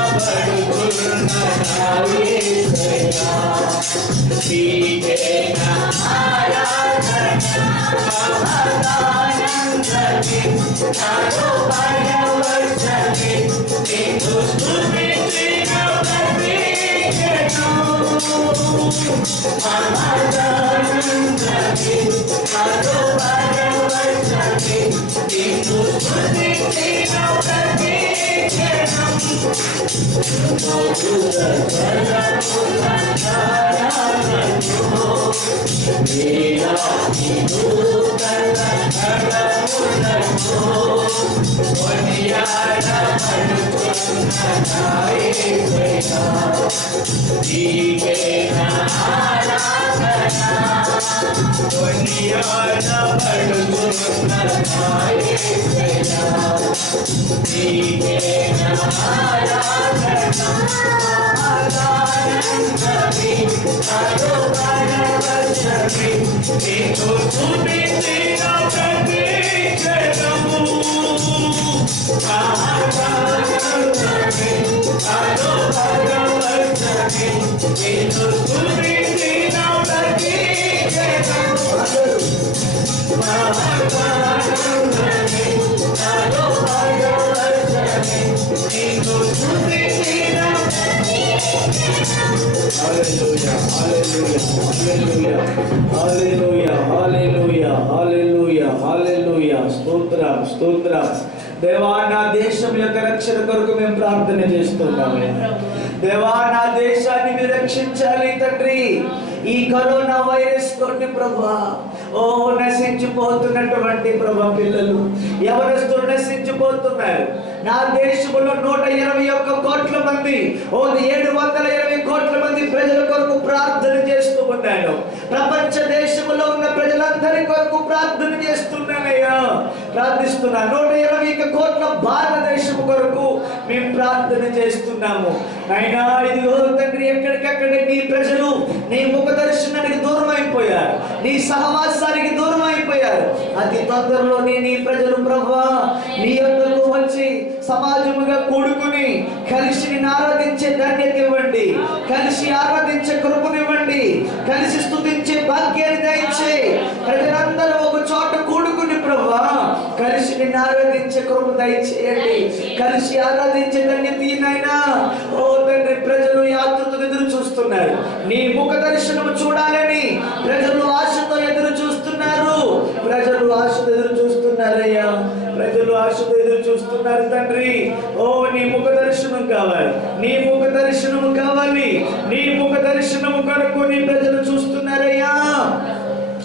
కొనియాడబడుతున్న నా యేసయ్యా నీవే నా ఆరాధన మహదానందమే నాలో భయవర్షమే నిన్ను స్తుతించిన ప్రతిక్షణం మహదానందమే నాలో భయవర్షమే నిన్ను స్తుతించిన ప్రతిక్షణం మధుర స్వరముల ధ్యానము వేలాది నూతన ఫలములతో కొనియాడబడుతున్న నా యేసయ్యా నీవే నా ఆరాధన కొనియాడబడుతున్న నా యేసయ్యా నీవే నా ఆరాధన మహదానందమే నాలో భయవర్షమే నిన్ను స్తుతించిన ప్రతిక్షణము మహదానందమే నాలో భయవర్షమే నిన్ను స్తుతించిన ప్రతిక్షణము మహదానందమే నాలో భయవర్షమే నిన్ను స్తుతించిన Hallelujah, hallelujah, hallelujah, hallelujah, hallelujah, hallelujah, hallelujah. స్తోత్రం స్తోత్రం దేవా నా దేశం యొక్క రక్షణ కొరకు మేము ప్రార్థన చేస్తున్నాము దేవా నా దేశాన్ని మీరు రక్షించాలి తండ్రి ఈ కరోనా వైరస్ తోటి ప్రభువా ఓ నశించిపోతున్నటువంటి ప్రభా పిల్లలు ఎవరస్తులు నశించిపోతున్నారు నా దేశంలో 121 కోట్ల మంది 720 కోట్ల మంది ప్రజల కొరకు ప్రార్థన చేస్తూ ఉన్నాను ప్రపంచ దేశంలో ఉన్న ప్రజలందరి కొరకు ప్రార్థన చేస్తున్నానయ్యా ప్రార్థిస్తున్నాను 121 కోట్ల భారతదేశం కొరకు మేము ప్రార్థన చేస్తున్నాము అయినా ఇదిగో తండ్రి ఎక్కడికక్కడ నీ ప్రజలు నీ ముఖ దర్శనానికి దూరం అయిపోయారు నీ సహవాసానికి దూరం అయిపోయారు అతి తొందరలోనే నీ ప్రజలు ప్రభువా నీ యొద్దకు వచ్చి సమాజముగా కూడుకుని కలిసి నిన్ను ఆరాధించే ధన్యత ఇవ్వండి కలిసి ఆరాధించే కృపనివ్వండి కలిసి స్తుతించే భాగ్యాన్ని దయచే ప్రజలందరూ ఒక చోట కూడుకుని ప్రభువా కలిసి నిన్ను ఆరాధించే కృప దయచేయండి కలిసి ఆరాధించే ధన్యత నాయనా ఓ తండ్రి ప్రజలు యాత్రతో ఎదురు చూస్తున్నారు నీ ముఖ దర్శనము చూడాలని ప్రజలు ఆశతో ఎదురు చూస్తున్నారు ప్రజలు ఆశతో ఎదురు చూస్తున్నారయ్యా ప్రజలు ఆశతో ఎదురు చూస్తున్నారు తండ్రి ఓ నీ ముఖ దర్శనం కావాలి నీ ముఖ దర్శనము కావాలి నీ ముఖ దర్శనము కొరకు నీ ప్రజలు చూస్తున్నారయ్యా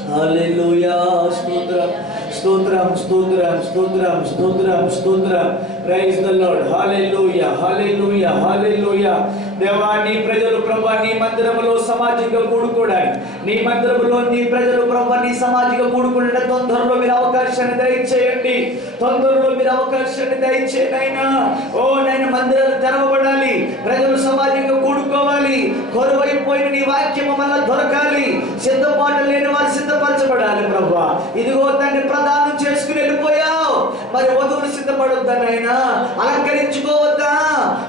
హల్లెలూయా స్తోత్రం స్తోత్రం స్తోత్రం స్తోత్రం స్తోత్రం స్తోత్రం praise the lord. Hallelujah, hallelujah, హల్లెలూయా. దేవా, నీ ప్రజలు ప్రభువా నీ మందిరములో సమాజిక కూడుకోవడానికి, నీ మందిరములో నీ ప్రజలు ప్రభువా నీ సమాజిక కూడుకునే తొందరలో మీరు అవకాశాన్ని దయచేయండి. తొందరలో మీరు అవకాశాన్ని దయచేయండి అయినా. ఓ నైనా మందిరాలు తెరవబడాలి, ప్రజలు సమాజిక కూడుకోవాలి, కొరువైపోయిన నీ వాక్యము మళ్ళా దొరకాలి, సిద్ధపాటు లేని వారు సిద్ధపరచబడాలి ప్రభువా. ఇదిగో దాన్ని ప్రదానం చేసుకుని వెళ్ళిపోయావు, మరి వధువులు సిద్ధపడొద్దనైనా, అలంకరించుకోవద్దా?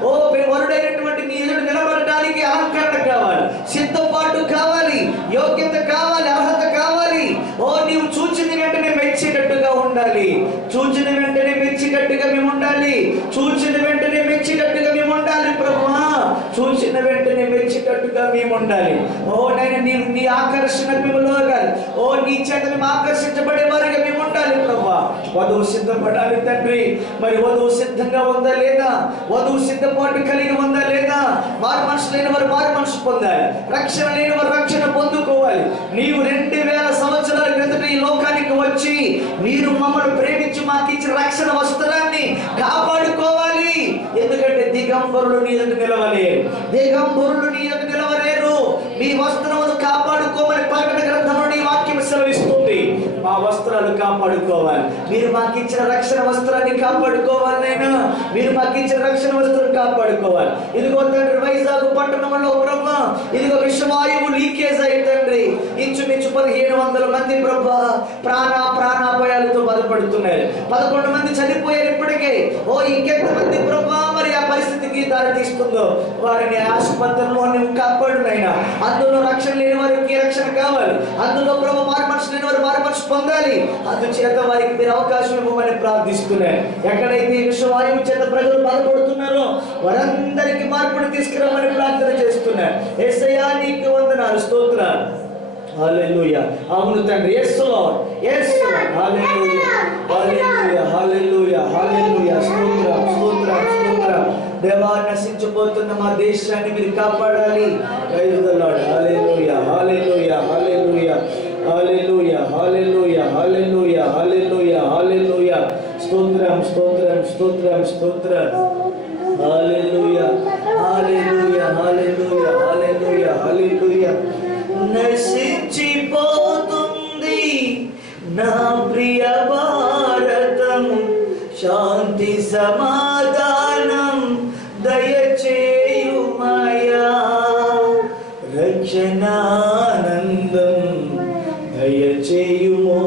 ఓ వరుడైనటువంటి నీ ఎదుట నిలబడడానికి అలంకరణ కావాలి, సిద్ధపాటు కావాలి, యోగ్యత కావాలి, అర్హత కావాలి. ఓ నీవు చూచిన వెంటనే మెచ్చేటట్టుగా ఉండాలి, చూచిన వెంటనే మెచ్చేటట్టుగా మేము ఉండాలి, చూచిన వెంటనే మెచ్చేటట్టుగా మేము ఉండాలి ప్రభువా, చూసిన వెంటనే మెచ్చేటట్టుగా మేము ఉండాలి. ఓ నైనా నీ ఆకర్షణ మేములో కాదు, ఓ నీ చేత మేము ఆకర్షించబడే వారిగా మేము ఉండాలి ప్రభువా. వధువు సిద్ధపడాలి తండ్రి. మరి వధువు సిద్ధంగా ఉందా లేదా? వధువు సిద్ధపాటు కలిగి ఉందా లేదా? వారు మనసు లేని వారు వారు మనసు పొందాలి, రక్షణ లేని వారు రక్షణ పొందుకోవాలి. నీవు 2000 సంవత్సరాల క్రితం ఈ లోకానికి వచ్చి మీరు మమ్మల్ని ప్రేమించి మాకు ఇచ్చిన రక్షణ వస్త్రాన్ని కాపాడుకోవాలి. ఎందుకంటే దిగంబరులు నీ ఎదుట నిలవలేరు, దిగంబరులు నీ ఎదుట నిలవలేరు. మీ వస్త్రమును కాపాడుకోమని ప్రకటన గ్రంథంలో నీ వాక్యం సెలవిస్తుంది. మా వస్త్రాలు కాపాడుకోవాలి, మీరు మాకు ఇచ్చిన రక్షణ వస్త్రాన్ని కాపాడుకోవాలి నైనా, మీరు మాకు ఇచ్చిన రక్షణ వస్త్రం కాపాడుకోవాలి. ఇదిగో తండ్రి వైజాగ్ పట్టణంలో ప్రభా ఇదిగో విషవాయువు లీకేజ్ అయి తండ్రి ఇంచుమించు 1500 మంది ప్రభా ప్రాణాపాయాలతో బాధపడుతున్నారు. 11 మంది చనిపోయారు ఇప్పటికే. ఓ ఇంకెంత మంది ప్రభా మరి ఆ పరిస్థితికి దారి తీస్తుందో వారిని ఆసుపత్రిలో నువ్వు కాపాడునైనా. అందులో రక్షణ లేని వారికి రక్షణ కావాలి, అందులో ప్రభు మారు మనసు లేని వారు మారు మనసు పొందాలి. అందుచేత వారికి మీరు అవకాశం ఇవ్వమని ప్రార్థిస్తున్నారు. ఎక్కడైతే విషవాయువు చేత ప్రజలు బాధపడుతున్నారో వారందరికీ మార్పును తీసుకురామని ప్రార్థన చేస్తున్నారు. యేసయ్యా నీకు వందనాలు, స్తోత్రాలు. హల్లెలూయా. అవును తండ్రి. Yesu lord, Yesu lord. Hallelujah, hallelujah, hallelujah, hallelujah. స్తోత్రం, స్తోత్రం, స్తోత్రం. దేవా, నశించిపోతున్న మా దేశాన్ని మీరు కాపాడాలి. Praise the lord. Hallelujah, hallelujah, hallelujah, hallelujah, hallelujah, hallelujah, hallelujah, hallelujah. స్తోత్రం, స్తోత్రం, స్తోత్రం, స్తోత్రం. హల్లెలూయా, హల్లెలూయా, హల్లెలూయా, హల్లెలూయా, హల్లెలూయా. నశించిపోతుంది నా ప్రియ భారతం, శాంతి సమాధానం దయచేయుమయా. రక్షణానందం దయచేయుమో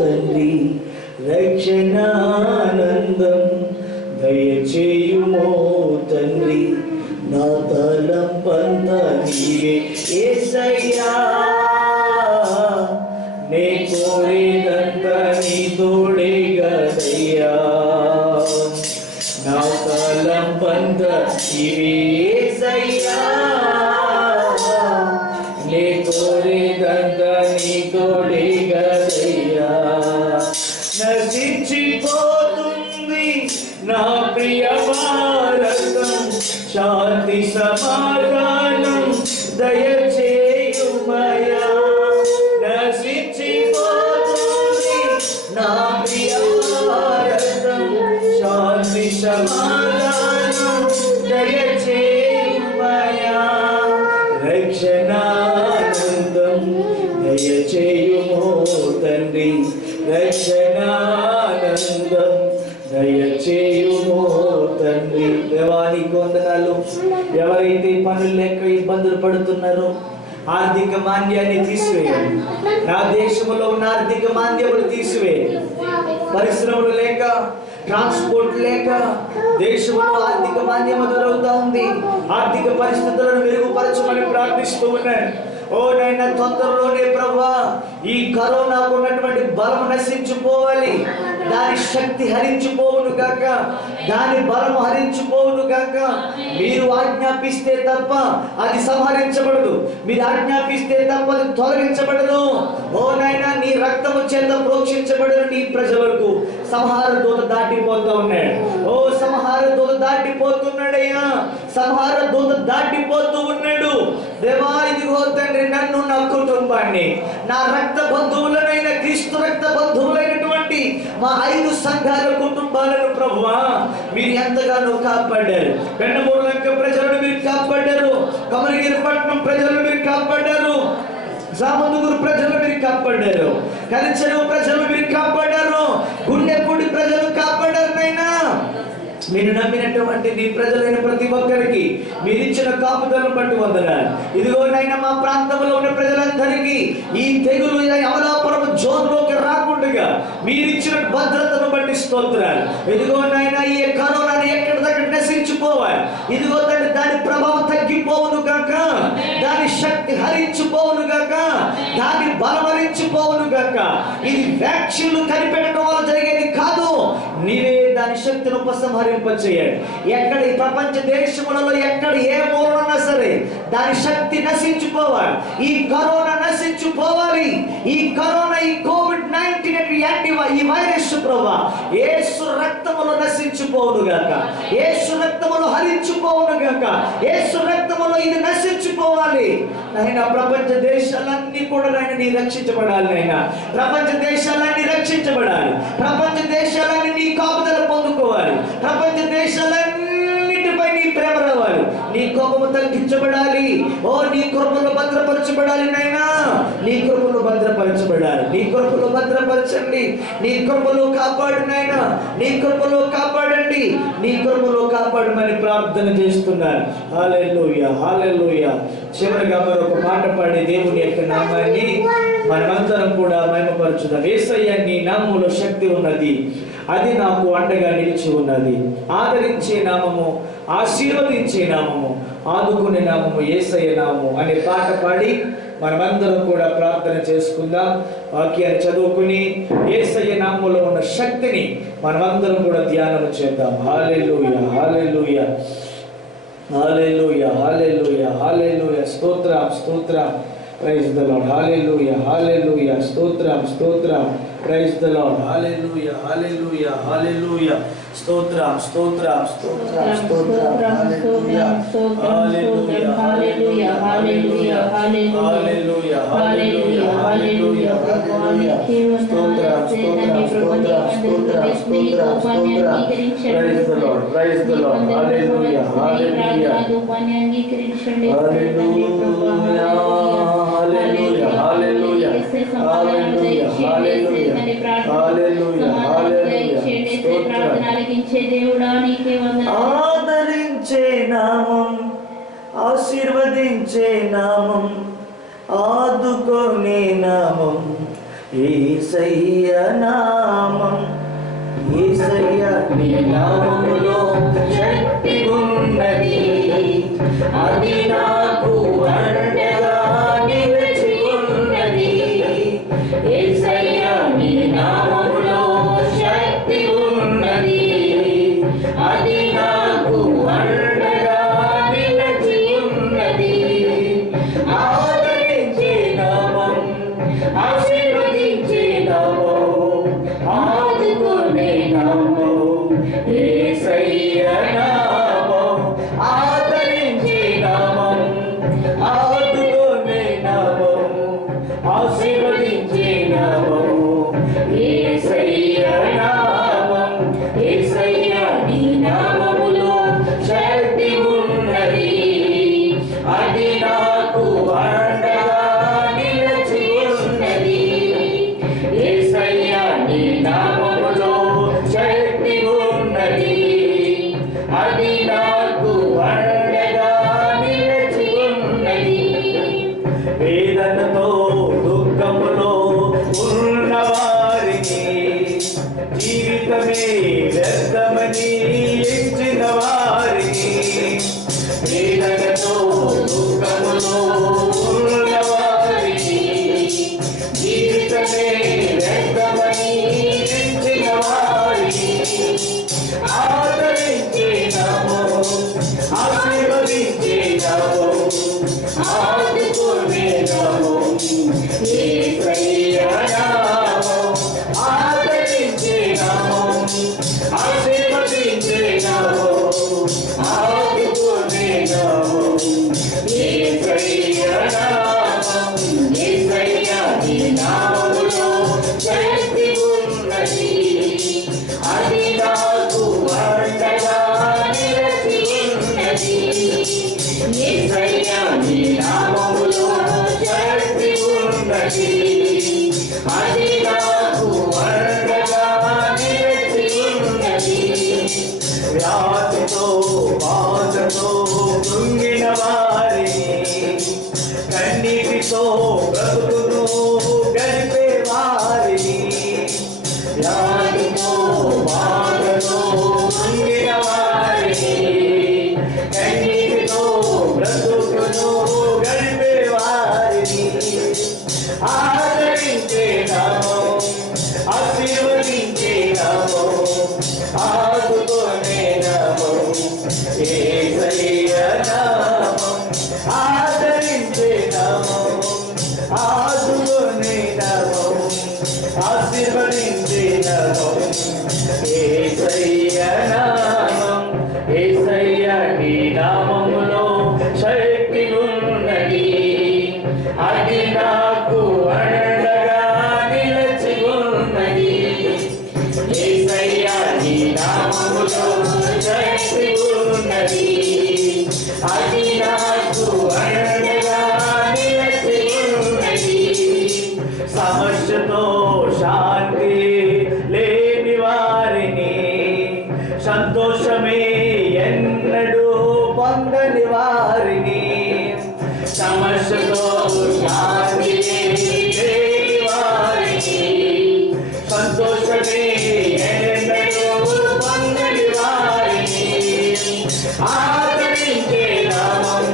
తండ్రి, రక్షణానందం దయచేయుమో తండ్రి. నా తలంపంతా నీవే యేసయ్యా, నే కోరేదంతా నీ తోడే గదయ్యా. నా తలంపంతా నీవే యేసయ్యా, నే కోరేదంతా నీ తోడే గదయ్యా. నశించిపోతుంది నా ప్రియ భారతం, శాంతి సమాధానం దయచేయుమయా. నశించిపోతుంది నా ప్రియ భారతం, శాంతి సమాధానం దయచేయుమయా. రక్షణానందం దయచేయుమో తండ్రి, రక్షణానందం దయచేయుమో తండ్రి. దేవానికి వందనాలు. ఎవరైతే పనులు లేక ఇబ్బందులు పడుతున్నారో ఆర్థిక మాంద్యాన్ని తీసివేయండి. నా దేశంలో ఉన్న ఆర్థిక మాంద్యములు తీసివేయండి. పరిశ్రమలు లేక, ట్రాన్స్పోర్ట్ లేక దేశంలో ఆర్థిక మాంద్యం ఎదురవుతా ఉంది. ఆర్థిక పరిస్థితులను మెరుగుపరచమని ప్రార్థిస్తూ ఉన్నాను. ఓ నైనా తొందరలోనే ప్రభువా ఈ కరోనాకు ఉన్నటువంటి బలం నశించిపోవాలి, దాని శక్తి హరించిపోవును గాక, దాని బలం హరించిపోవును గాక. మీరు ఆజ్ఞాపిస్తే తప్ప అది సంహరించబడదు, మీరు ఆజ్ఞాపిస్తే తప్ప అది తొలగించబడదు. ఓ నైనా నీ రక్తము చేత ప్రోక్షించబడిన నీ ప్రజలకు సంహార దూత దాటిపోతూ ఉన్నాడు. ఓ సంహార దూత దాటిపోతున్నాడయ్యా, సంహార దూత దాటిపోతూ ఉన్నాడు. దేవా ఇదిగో తండ్రి, నన్ను నా కుటుంబాన్ని, నా రక్త బంధువులనైన క్రీస్తు రక్త బంధువులైనటువంటి మా 5 సంఘాల కుటుంబాలను ప్రభువా మీరు ఎంతగానో కాపాడారు. పెన్నమూరులంక ప్రజలను మీరు కాపాడారు. కమలగిరి పట్టణం ప్రజలను మీరు కాపాడారు. జామందుగురు ప్రజలు మీరు కాపాడారు. కలిచెరువు ప్రజలు మీరు కాపాడారు. గుండెపూడి ప్రజలు కాపాడారు. నైనా మీరు నమ్మినటువంటి నీ ప్రజలైన ప్రతి ఒక్కరికి మీరు ఇచ్చిన కాపుదలను బట్టి వందనాలు. ఇదిగో నైనా మా ప్రాంతంలో ఉన్న ప్రజలందరికీ ఈ తెగులు అమలాపురం జోన్లోకి రాకుండా మీరు ఇచ్చిన భద్రతను బట్టి స్తోత్రాలు. ఇదిగో నైనా ఈ కరోనాని ఎక్కడ దగ్గర నశించిపోవాలి. ఇదిగో దాని ప్రభావం తగ్గిపోవును గాక, దాని శక్తి హరించిపోవును గాక, దాని బలమరించిపోవును గాక. ఇది వ్యాక్సిన్లు కనిపెట్టడం వల్ల జరిగేది కాదు. నీవే దాని శక్తిని ఉపసంహరింపచేయండి. ఎక్కడ ఈ ప్రపంచ దేశములలో ఎక్కడ ఏ మూలన్నా సరే దాని శక్తి నశించిపోవాలి. ఈ కరోనా నశించిపోవాలి. ఈ కరోనా, ఈ కోవిడ్-19 ఈ వైరస్ ప్రభా యేసు రక్తములో నశించిపోవును గాక, యేసు రక్తములో హరించిపోవును గాక, యేసు రక్తములో ఇది నశించిపోవాలి. నైనా ప్రపంచ దేశాలన్నీ కూడా నైనా నీ రక్షించబడాలి. నైనా ప్రపంచ దేశాలన్నీ రక్షించబడాలి. ప్రపంచ దేశాలన్నీ నీ కాపుదల పొందుకోవాలి. ప్రపంచ దేశాలన్నిటిపై నీ ప్రేమ రావాలి. నీ కోపము తగ్గించబడాలి. ఓ నీ కృపలో భద్రపరచబడాలి. నైనా నీ కృపలో భద్రపరచబడాలి. నీ కృపలో భద్రపరచండి. నీ కృపలో కాపాడు నైనా. నీ కృపలో కాపాడండి. నీ కృపలో కాపాడమని ప్రార్థన చేస్తున్నాను. హల్లెలూయా, హల్లెలూయా. చివరిగా మరొక పాట పాడి దేవుని యొక్క నామాన్ని మనమందరం కూడా మహిమపరచుదాం. యేసయ్య నీ నామములో శక్తి ఉన్నది, అది నాకు అండగా నిలిచి ఉన్నది. ఆదరించే నామము, ఆశీర్వదించే నామము, ఆదుకునే నామము యేసయ్య నామము అనే పాట పాడి మనమందరం కూడా ప్రార్థన చేసుకుందాం. వాక్యాన్ని చదువుకుని యేసయ్య నామములో ఉన్న శక్తిని మనమందరం కూడా ధ్యానం చేద్దాం. హల్లెలూయా, హల్లెలూయా, హల్లెలూయా, హల్లెలూయా, హల్లెలూయా. స్తోత్రం, స్తోత్రం. Praise the lord. Hallelujah, hallelujah. స్తోత్రం, స్తోత్రం. Praise the lord. Hallelujah, hallelujah, hallelujah. స్తోత్రం, స్తోత్రం, స్తోత్రం, స్తోత్రం. Hallelujah, hallelujah, hallelujah, hallelujah, hallelujah, hallelujah, hallelujah, hallelujah. స్తోత్రం, స్తోత్రం, స్తోత్రం, స్తోత్రం, స్తోత్రం, స్తోత్రం. Praise the lord, praise the lord. Hallelujah, hallelujah, hallelujah, hallelujah, hallelujah, hallelujah, hallelujah, hallelujah, hallelujah. ఆదరించే నామం, ఆశీర్వదించే నామం, ఆదుకునే నామం యేసయ్య నామం. యేసయ్య నీ నామములో శక్తి ఉన్నది, అది నాకు అండగా నిలిచి ఉన్నది. యేసయ్య నీ నామములో శక్తి ఉన్నది, అది నాకు అండగా నిలిచి ఉన్నది. ఆదరించే నామం, ఆశీర్వదించే నామం, ఆదుకునే నామం యేసయ్య నామం. ఆదరించే నామం, ఆదుకునే నామం, ఆశీర్వదించే నామం యేసయ్య నామం. యేసయ్య నీ నామములో శక్తి ఉన్నది, అది నాకు అండగా నిలిచి ఉన్నది. యేసయ్య నీ నామములో శక్తి ఉన్నది, అది నాకు అండగా నిలిచి ఉన్నది. వేదనతో దుఃఖములో ఉన్నవారికి జీవితమే వ్యర్థమని ఎంచిన వారికి, వేదనతో దుఃఖములో ఉన్నవారికి జీవితమే వ్యర్థమని ఎంచిన వారికి, ఆదరించే నామం, ఆశీర్వదించే నామం, ఆదుకునే నామం యేసయ్య నామం. ఆదరించే నామం, ఆశీర్వదించే ఎంతో బాధతో ఉండిన వారిని, కన్నీటితో బ్రతుకును గడిపే వారిని ఆదరించే నామం, ఆశీర్వదించే నామం, ఆదుకునే నామం యేసయ్య నామం, ఆదరించే నామం, ఆదుకునే నామం, ఆశీర్వదించే నామం యేసయ్య నామం. యేసయ్య నీ నామములో శక్తి ఉన్నది, అది నాకు అండగా నిలిచి ఉన్నది. యేసయ్య నీ నామములో శక్తి ఉన్నది, అది నాకు అండగా నిలిచి ఉన్నది. సమస్యతో శాంతి లేని వారిని, సంతోషమే ఎన్నడూ పొందని వారిని, సమస్యతో శాంతి లేని వారిని, సంతోషమే ఎన్నడూ పొందని వారిని ఆదరించే నామం,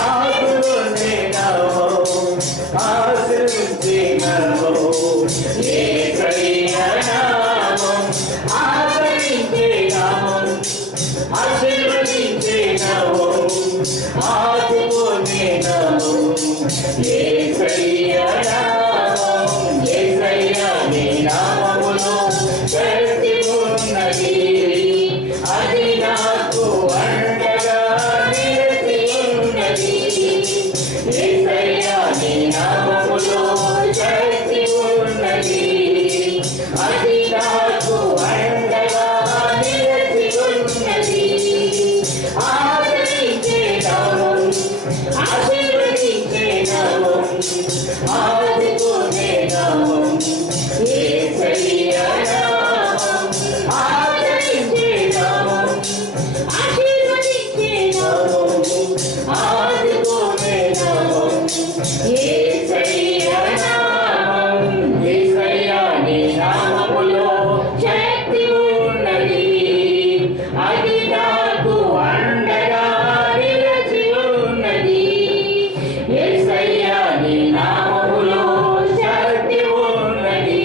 ఆదుకునే నామం, ఆశీర్వదించే నామం యేసయ్య నామం, ఆదరించే నామం, ఆశీర్వదించే నామం, ఆదుకునే నామం యేసయ్య నామం. యేసయ్య నీ నామములో శక్తి ఉన్నది, అది నాకు అండగా నిలిచి ఉన్నది. యేసయ్య నీ నామములో శక్తి ఉన్నది, అది నాకు అండగా నిలిచి ఉన్నది. ఆదరించే నామం, ఆశీర్వదించే నామం, ఆదుకునే నామం యేసయ్య నామం, ఆదరించే నామం, ఆశీర్వదించే నామం, ఆదుకునే నామం యేసయ్య నామం. యేసయ్య నీ నామములో శక్తి ఉన్నది, అది నాకు అండగా నిలిచి ఉన్నది. యేసయ్య నీ నామములో శక్తి ఉన్నది,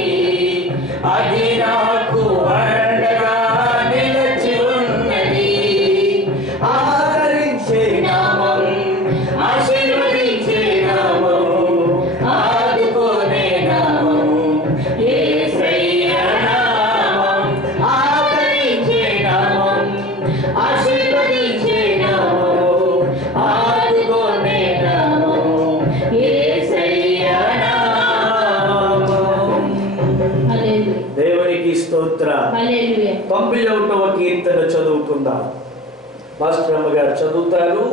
అది నాకు అండగా నిలిచి ఉన్నది. ఆదరించే నామం, ఆశీర్వదించే నామం, ఆదుకునే నామం యేసయ్య నామం, ఆదరించే నామం, ఆశీర్వదించే నామం, ఆదుకునే నామం యేసయ్య నామం. హల్లెలూయా. దేవునికి స్తోత్ర. హల్లెలూయా. 91వ కీర్తన చదువుకుందాం. మాస్టర్ అమ్మ గారు చదువుతారు.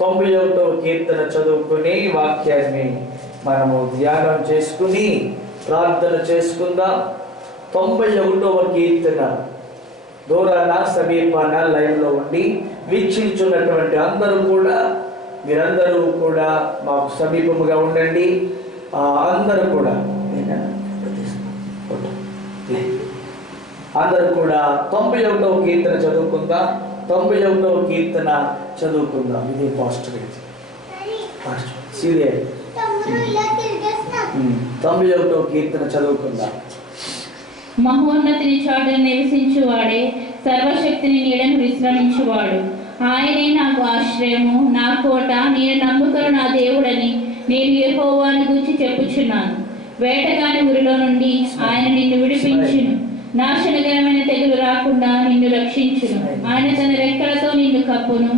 91వ కీర్తన చదువుకుని వాక్యాన్ని మనము ధ్యానం చేసుకుని ప్రార్థన చేసుకుందాం. 91వ కీర్తన దూరాన సమీపాన లైవ్లో ఉండి వీక్షించున్నటువంటి అందరూ కూడా, మీరందరూ కూడా మాకు సమీపముగా ఉండండి. అందరూ కూడా అందరూ కూడా 91వ కీర్తన చదువుకుందాం. 91వ కీర్తన చదువుకుందాం. ఇది పాస్టర్ సీరియల్ 91వ కీర్తన చదువుకుందాం. మహోన్నతిని చాటున నివసించువాడే, సర్వశక్తిని నీడను విశ్రమించువాడు. ఆయనే నాకు ఆశ్రయము, నా కోట, నేను నమ్ముకను నా దేవుడని నేను యెహోవాను గూర్చి చెప్పుచున్నాను. వేటగాని ఊరిలో నుండి ఆయన నిన్ను విడిపించును, నాశనకరమైన తెగులు రాకుండా నిన్ను రక్షించును. ఆయన తన రెక్కలతో నిన్ను కప్పును,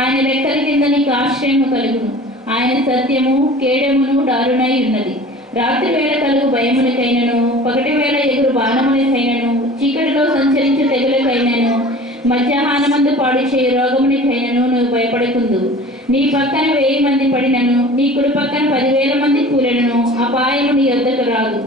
ఆయన రెక్కల కింద నీకు ఆశ్రయము కలుగును. ఆయన సత్యము కేడమును దారుణై ఉన్నది. రాత్రి వేళ కలుగు భయమునికైనను, పగటి వేళ ఎగురు బాణమునికైనను, చీకటిలో సంచరించు తెగులకైనను, మధ్యాహ్నమందు పాడు చేయు రోగమునికైనను నువ్వు భయపడకుందు. నీ పక్కన 1000 మంది పడినను, నీ కుడి పక్కన 10,000 మంది కూలెనను, అపాయము నీ యొద్దకు రాదు.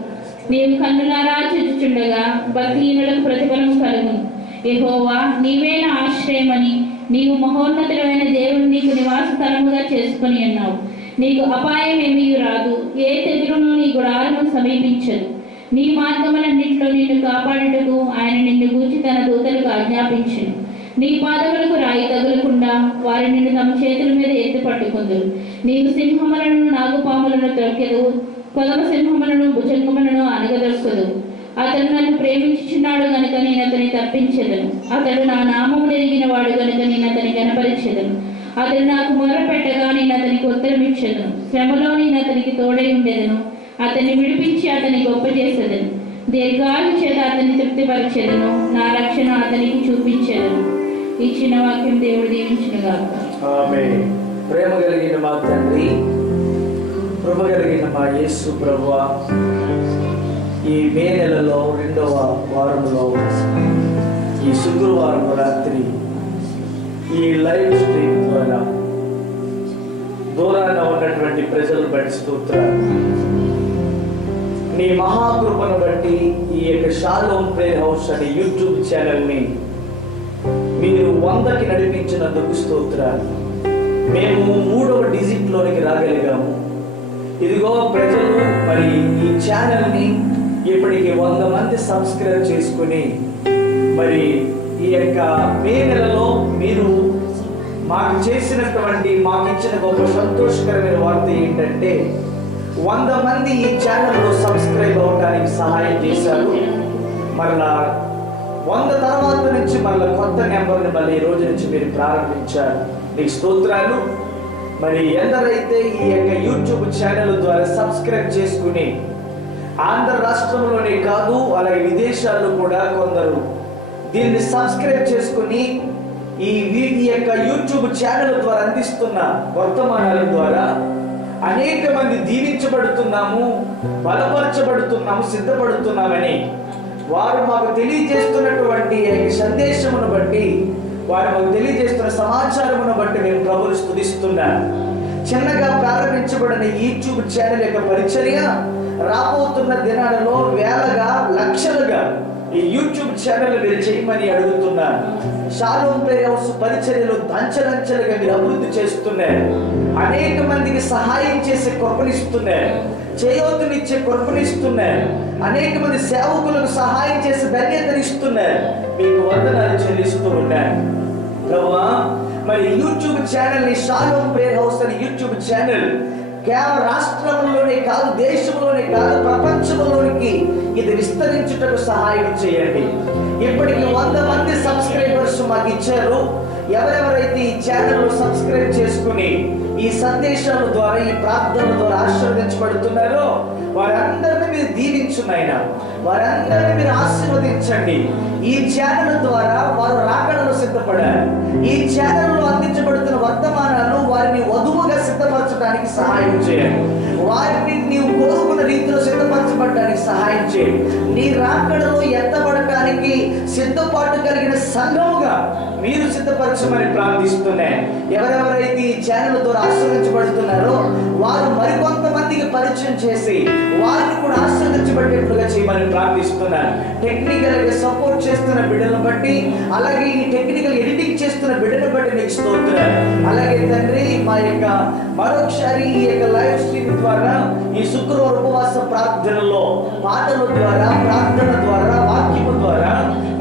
నీవు కన్నులారా చూచుచుండగా భక్తిహీనులకు ప్రతిఫలము కలుగును. యెహోవా, నీవే నా ఆశ్రయమని, నీవు మహోన్నతుడైన దేవుని నీకు నివాస స్థలముగా చేసుకుని ఉన్నావు. నీకు అపాయం ఏమీ రాదు, ఏ తెగులును నీ గుడారము సమీపించదు. నీ మార్గములన్నింటిలో నిన్ను కాపాడుటకు ఆయన నిన్ను గూర్చి తన దూతలకు ఆజ్ఞాపించును. నీ పాదములకు రాయి తగులకుండా వారు నిన్ను తమ చేతుల మీద ఎత్తి పట్టుకుందురు. నీవు సింహములను నాగుపాములను త్రొక్కెదు, కొదమ సింహములను భుజంగములను అనగదొక్కదు. అతడు నన్ను ప్రేమించుచున్నాడు గనుక నేను అతని తప్పించెదను. అతడు నా నామమును ఎరిగిన వాడు గనుక నేను అతని కనపరిచెదను. అతడు నాకు మొర్ర పెట్టగా నేను అతనికి ఉత్తరమిచ్చెదను. శ్రమలో నేను అతనికి తోడై ఉండెదను. అతన్ని విడిపించి అతని గొప్ప చేసేదను. దీర్ఘాయు చేత అతన్ని తృప్తిపరిచెదను. నా రక్షణ అతనికి చూపించెదను. ఇచ్చిన వాక్యం దేవుడు దీవించునుగాక. ఆమేన్. ప్రేమ కలిగిన మా తండ్రి, కృప కలిగిన మా యేసు ప్రభువా, ఈ మే నెలలో 2వ వారంలో ఈ శుక్రవారం రాత్రి ఈ లైవ్ స్ట్రీమ్ ద్వారా దూరాన ఉన్నటువంటి ప్రజలు బట్టి స్తోత్రాలు. నీ మహాకృపను బట్టి ఈ యొక్క షాలోమ్ ప్రేయర్ హౌస్ అనే యూట్యూబ్ ఛానల్ని మీరు 100కి నడిపించినందుకు స్తోత్రాలు. మేము 3వ డిజిట్లోనికి రాగలిగాము. ఇదిగో ప్రజలు మరి ఈ ఛానల్ని ఇప్పటికి 100 మంది సబ్స్క్రైబ్ చేసుకుని మరి ఈ యొక్క మే నెలలో మీరు మాకు ఇచ్చిన గొప్ప సంతోషకరమైన వార్త ఏంటంటే 100 మంది ఈ ఛానల్లో సబ్స్క్రైబ్ అవడానికి సహాయం చేశారు. మరలా 100 తర్వాత నుంచి మళ్ళీ కొత్త నెంబర్ని మళ్ళీ ఈ రోజు నుంచి మీరు ప్రారంభించారు. మీకు స్తోత్రాలు. మరి ఎందరైతే ఈ యొక్క యూట్యూబ్ ఛానల్ ద్వారా సబ్స్క్రైబ్ చేసుకుని ఆంధ్ర రాష్ట్రంలోనే కాదు అలాగే విదేశాల్లో కూడా కొందరు దీన్ని సబ్స్క్రైబ్ చేసుకుని ఈ యొక్క యూట్యూబ్ ఛానల్ ద్వారా అందిస్తున్న వర్తమానాల ద్వారా అనేక మంది దీవించబడుతున్నాము, బలపరచబడుతున్నాము, సిద్ధపడుతున్నామని వారు మాకు తెలియజేస్తున్నటువంటి సందేశమును బట్టి, వారు మాకు తెలియజేస్తున్న సమాచారమును బట్టి మేము ప్రభువును స్తుతిస్తున్నాం. చిన్నగా ప్రారంభించబడిన యూట్యూబ్ ఛానల్ యొక్క పరిచర్య రాబోతున్న దినాలలో వేలగా లక్షలుగా ఈ యూట్యూబ్ ఛానల్ మీరు చేయమని అడుగుతున్నాను. షాలోమ్ ప్రేయర్ హౌస్ పరిచర్యలు అంచెలంచెలుగా మీరు అభివృద్ధి చేస్తున్నారు. అనేక మందికి సహాయం చేసే కృపనిస్తున్నారు, చేయూతనిచ్చే కృపనిస్తున్నారు. అనేక మంది సేవకులకు సహాయం చేసే ధన్యతనిస్తున్నారు. మీకు వందనాలు చెల్లిస్తూ ఉన్నారు ప్రభువా. మరి యూట్యూబ్ ఛానల్ ని షాలోమ్ ప్రేయర్ హౌస్ అనే యూట్యూబ్ ఛానల్ కేవలం రాష్ట్రంలోనే కాదు, దేశంలోనే కాదు, ప్రపంచంలోనికి ఇది విస్తరించుటకు సహాయం చేయండి. ఇప్పటికి 100 మంది సబ్స్క్రైబర్స్ మాకు ఇచ్చారు. ఎవరెవరైతే ఈ ఛానల్ సబ్స్క్రైబ్ చేసుకుని ఈ సందేశాల ద్వారా, ఈ ప్రార్థనల ద్వారా ఆశీర్వదించబడుతున్నారో వారందరినీ మీరు దీవించున్నాయినా, వారందరినీ మీరు ఆశీర్వదించండి. ఈ ఛానల్ ద్వారా వారు రాకడలో సిద్ధపడారు. ఈ ఛానల్లో అందించబడుతున్న వర్తమానాలు వారిని వధువుగా సిద్ధపరచడానికి సహాయం చేయండి. వారిని నీవు కోరుకున్న రీతిలో సిద్ధపరచబడడానికి సహాయం చేయండి. నీ రాకడలో ఎత్తబడటానికి సిద్ధపాటు కలిగిన సంఘముగా మీరు సిద్ధపరచమని ప్రార్థిస్తున్నాను. ఎవరెవరైతే ఈ ఛానల్ ద్వారా ఆశీర్వదించబడుతున్నారో వారు మరికొంతమందికి పరిచయం చేసి వారిని కూడా ఆశీర్వదించబడేట్లుగా చేయమని ప్రార్థిస్తున్నాను. టెక్నికల్ గా సపోర్ట్ చేస్తున్న బిడ్డలను బట్టి, అలాగే ఈ టెక్నికల్ ఎడిటింగ్ చేస్తున్న బిడ్డను బట్టి నీకు స్తోత్రాలు. అలాగే తండ్రి, మా యొక్క మరొకసారి ఈ యొక్క లైవ్ స్ట్రీమ్ ద్వారా ఈ శుక్రవారం ఉపవాస ప్రార్థనలో పాటల ద్వారా, ప్రార్థన ద్వారా, వాక్యము ద్వారా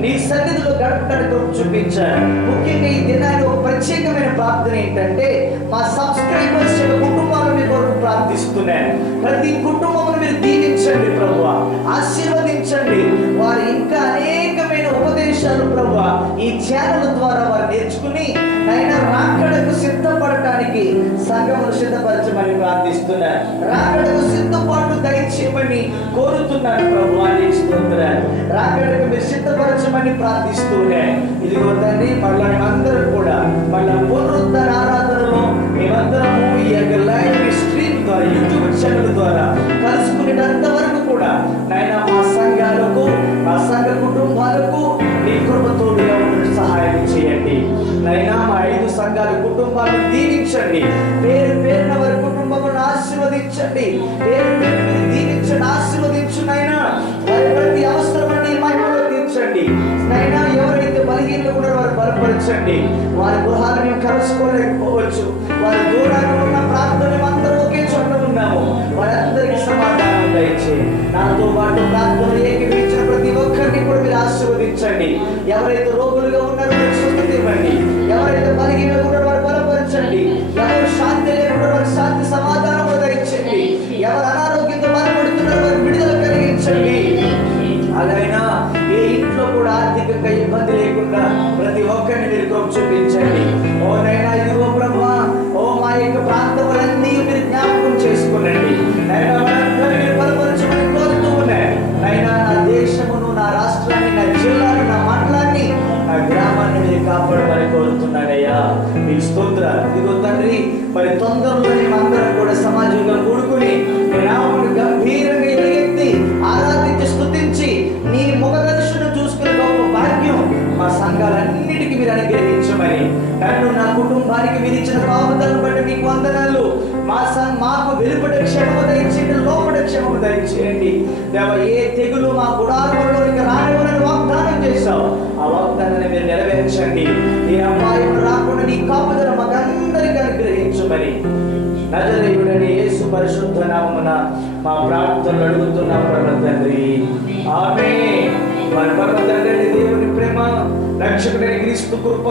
నీ సన్నిధిలో గడపడానికి చూపించారు. ముఖ్యంగా ఈ దినాన్ని ఒక ప్రత్యేకమైన ప్రార్థన ఏంటంటే మా సబ్స్క్రైబర్స్ యొక్క కుటుంబాల మీ కొరకు ప్రార్థిస్తున్నాను. ప్రతి కుటుంబమును మీరు దీవించండి ప్రభువా, ఆశీర్వదించండి. వారు ఇంకా అనేకమైన ఉపదేశాలు ప్రభువా ఈ ఛానల్ ద్వారా వారు నేర్చుకుని అయినా రాకడకు సిద్ధపడటానికి సంఘమును సిద్ధపరచమని ప్రార్థిస్తున్నాను. రాకడకు సిద్ధపాటు దయచేయమని కోరుతున్నాను ప్రభువా, నీకు స్తోత్రాలు. రాకడకు మీరు సిద్ధపరచమని ప్రార్థిస్తున్నాను. ఇదిగో తండ్రి, మళ్ళా మేమందరం కూడా మళ్ళా పునరుద్ధరణ ఆరాధనలో మేమందరము ఈ యొక్క లైవ్ స్ట్రీమ్ ద్వారా, యూట్యూబ్ ఛానల్ ద్వారా కలుసుకునేటంత వరకు కూడా నాయన మా సంఘాలకు, మా సంఘ కుటుంబాలకు నీ కృప తోడుగా ఉండే సహాయం చేయండి. నైనా మా 5 సంఘాల కుటుంబాలను దీవించండి. పేరు పేరున వారి కుటుంబములను ఆశీర్వదించండి. పేరు పేరు మీరు దీవించండి, ఆశీర్వదించు నైనా. వారి ప్రతి అవసరమని మహిమలో తీర్చండి నైనా. ఎవరైతే బలహీనలు ఉన్నారో వారు బలపరచండి. వారి గృహాలు మేము కలుసుకోలేకపోవచ్చు, వారి దూరంగా ఉన్న ప్రార్థనలు అందరూ ఒకే చోట ఉన్నాము. వారందరికీ సమాధానం దయచేయండి. నాతో పాటు ప్రార్థనలు ఏకీభవించిన ప్రతి ఒక్కరిని కూడా మీరు ఆశీర్వదించండి. ఎవరైతే రోగులుగా ఉన్నారో వారికి స్వస్థత ఇవ్వండి. ఎవరైతే బలహీనంగా ఉన్నారో వారు బలపరచండి. ఎవరు శాంతి లేకుండా వారికి శాంతి సమాధానం దయచేయండి. ఎవరు అనారోగ్యంతో బాధపడుతున్నారో వారికి విడుదల కలిగించండి. అదైనా ఏ ఇంట్లో కూడా ఆర్థికంగా ఇబ్బంది లేకుండా ప్రతి ఒక్కరిని మీరు కృప చూపించండి. ఓ నైనా ఇదిగో ప్రభువా, ఓ మా యొక్క ప్రాంతములన్నీ మీరు జ్ఞాపకం చేసుకునండి. నైనా మనందరినీ మీరు బలపరచమని కోరుతూ ఉన్నాయి. నైనా నా దేశమును, నా రాష్ట్రాన్ని, నా జిల్లాను, నా మండలాన్ని, నా గ్రామాన్ని మీరు కాపాడమని కోరుతున్నానయ్యా. మీకు స్తోత్రాలు. ఇదిగో తండ్రి, మరి తొందరలోనే అందరం కూడా సమాజంగా కూడుకుని మీ నామమును గంభీరంగా ఎలుగెత్తి ఆరాధించి స్తుతించి నీ ముఖ దర్శనం చూసుకునే గొప్ప భాగ్యం మా సంఘాలన్నిటికీ మీరు అనుగ్రహించమని, నన్ను నా కుటుంబానికి మీరు ఇచ్చిన కాపుదలను బట్టి మీకు వందనాలు. మాకు వెలుపట క్షేమము దయచేయండి, లోపల క్షేమము దయచేయండి. దేవ, ఏ తెగులు మా గుడారంలోనికి రానివ్వని వాగ్దానం చేశావు, ఆ వాగ్దానాన్ని మీరు నెరవేర్చండి. నీ అపాయం రాకుండా నీ కాపుదల మాకందరికీ అనుగ్రహించమని నజరేయుడని యేసు పరిశుద్ధ నామమున మా ప్రార్థనలు అడుగుతున్నాం పరమ తండ్రి. ఆమేన్. మన పరమ తండ్రి దేవుని ప్రేమ, రక్షకుడైన క్రీస్తు కృప,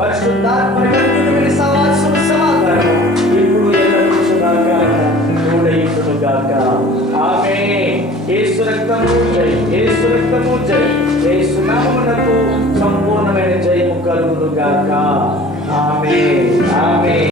పరిశుద్ధాత్మ నిబంధనమైన సహవాసం, సమాధానం ఇప్పుడు ఎల్లప్పుడూ సదాకాలము తోడైయుండును గాక. ఆమేన్. యేసు రక్తము జై, యేసు రక్తము జై, యేసు నామమునకు సంపూర్ణమైన జయము కలుగును గాక. ఆమేన్.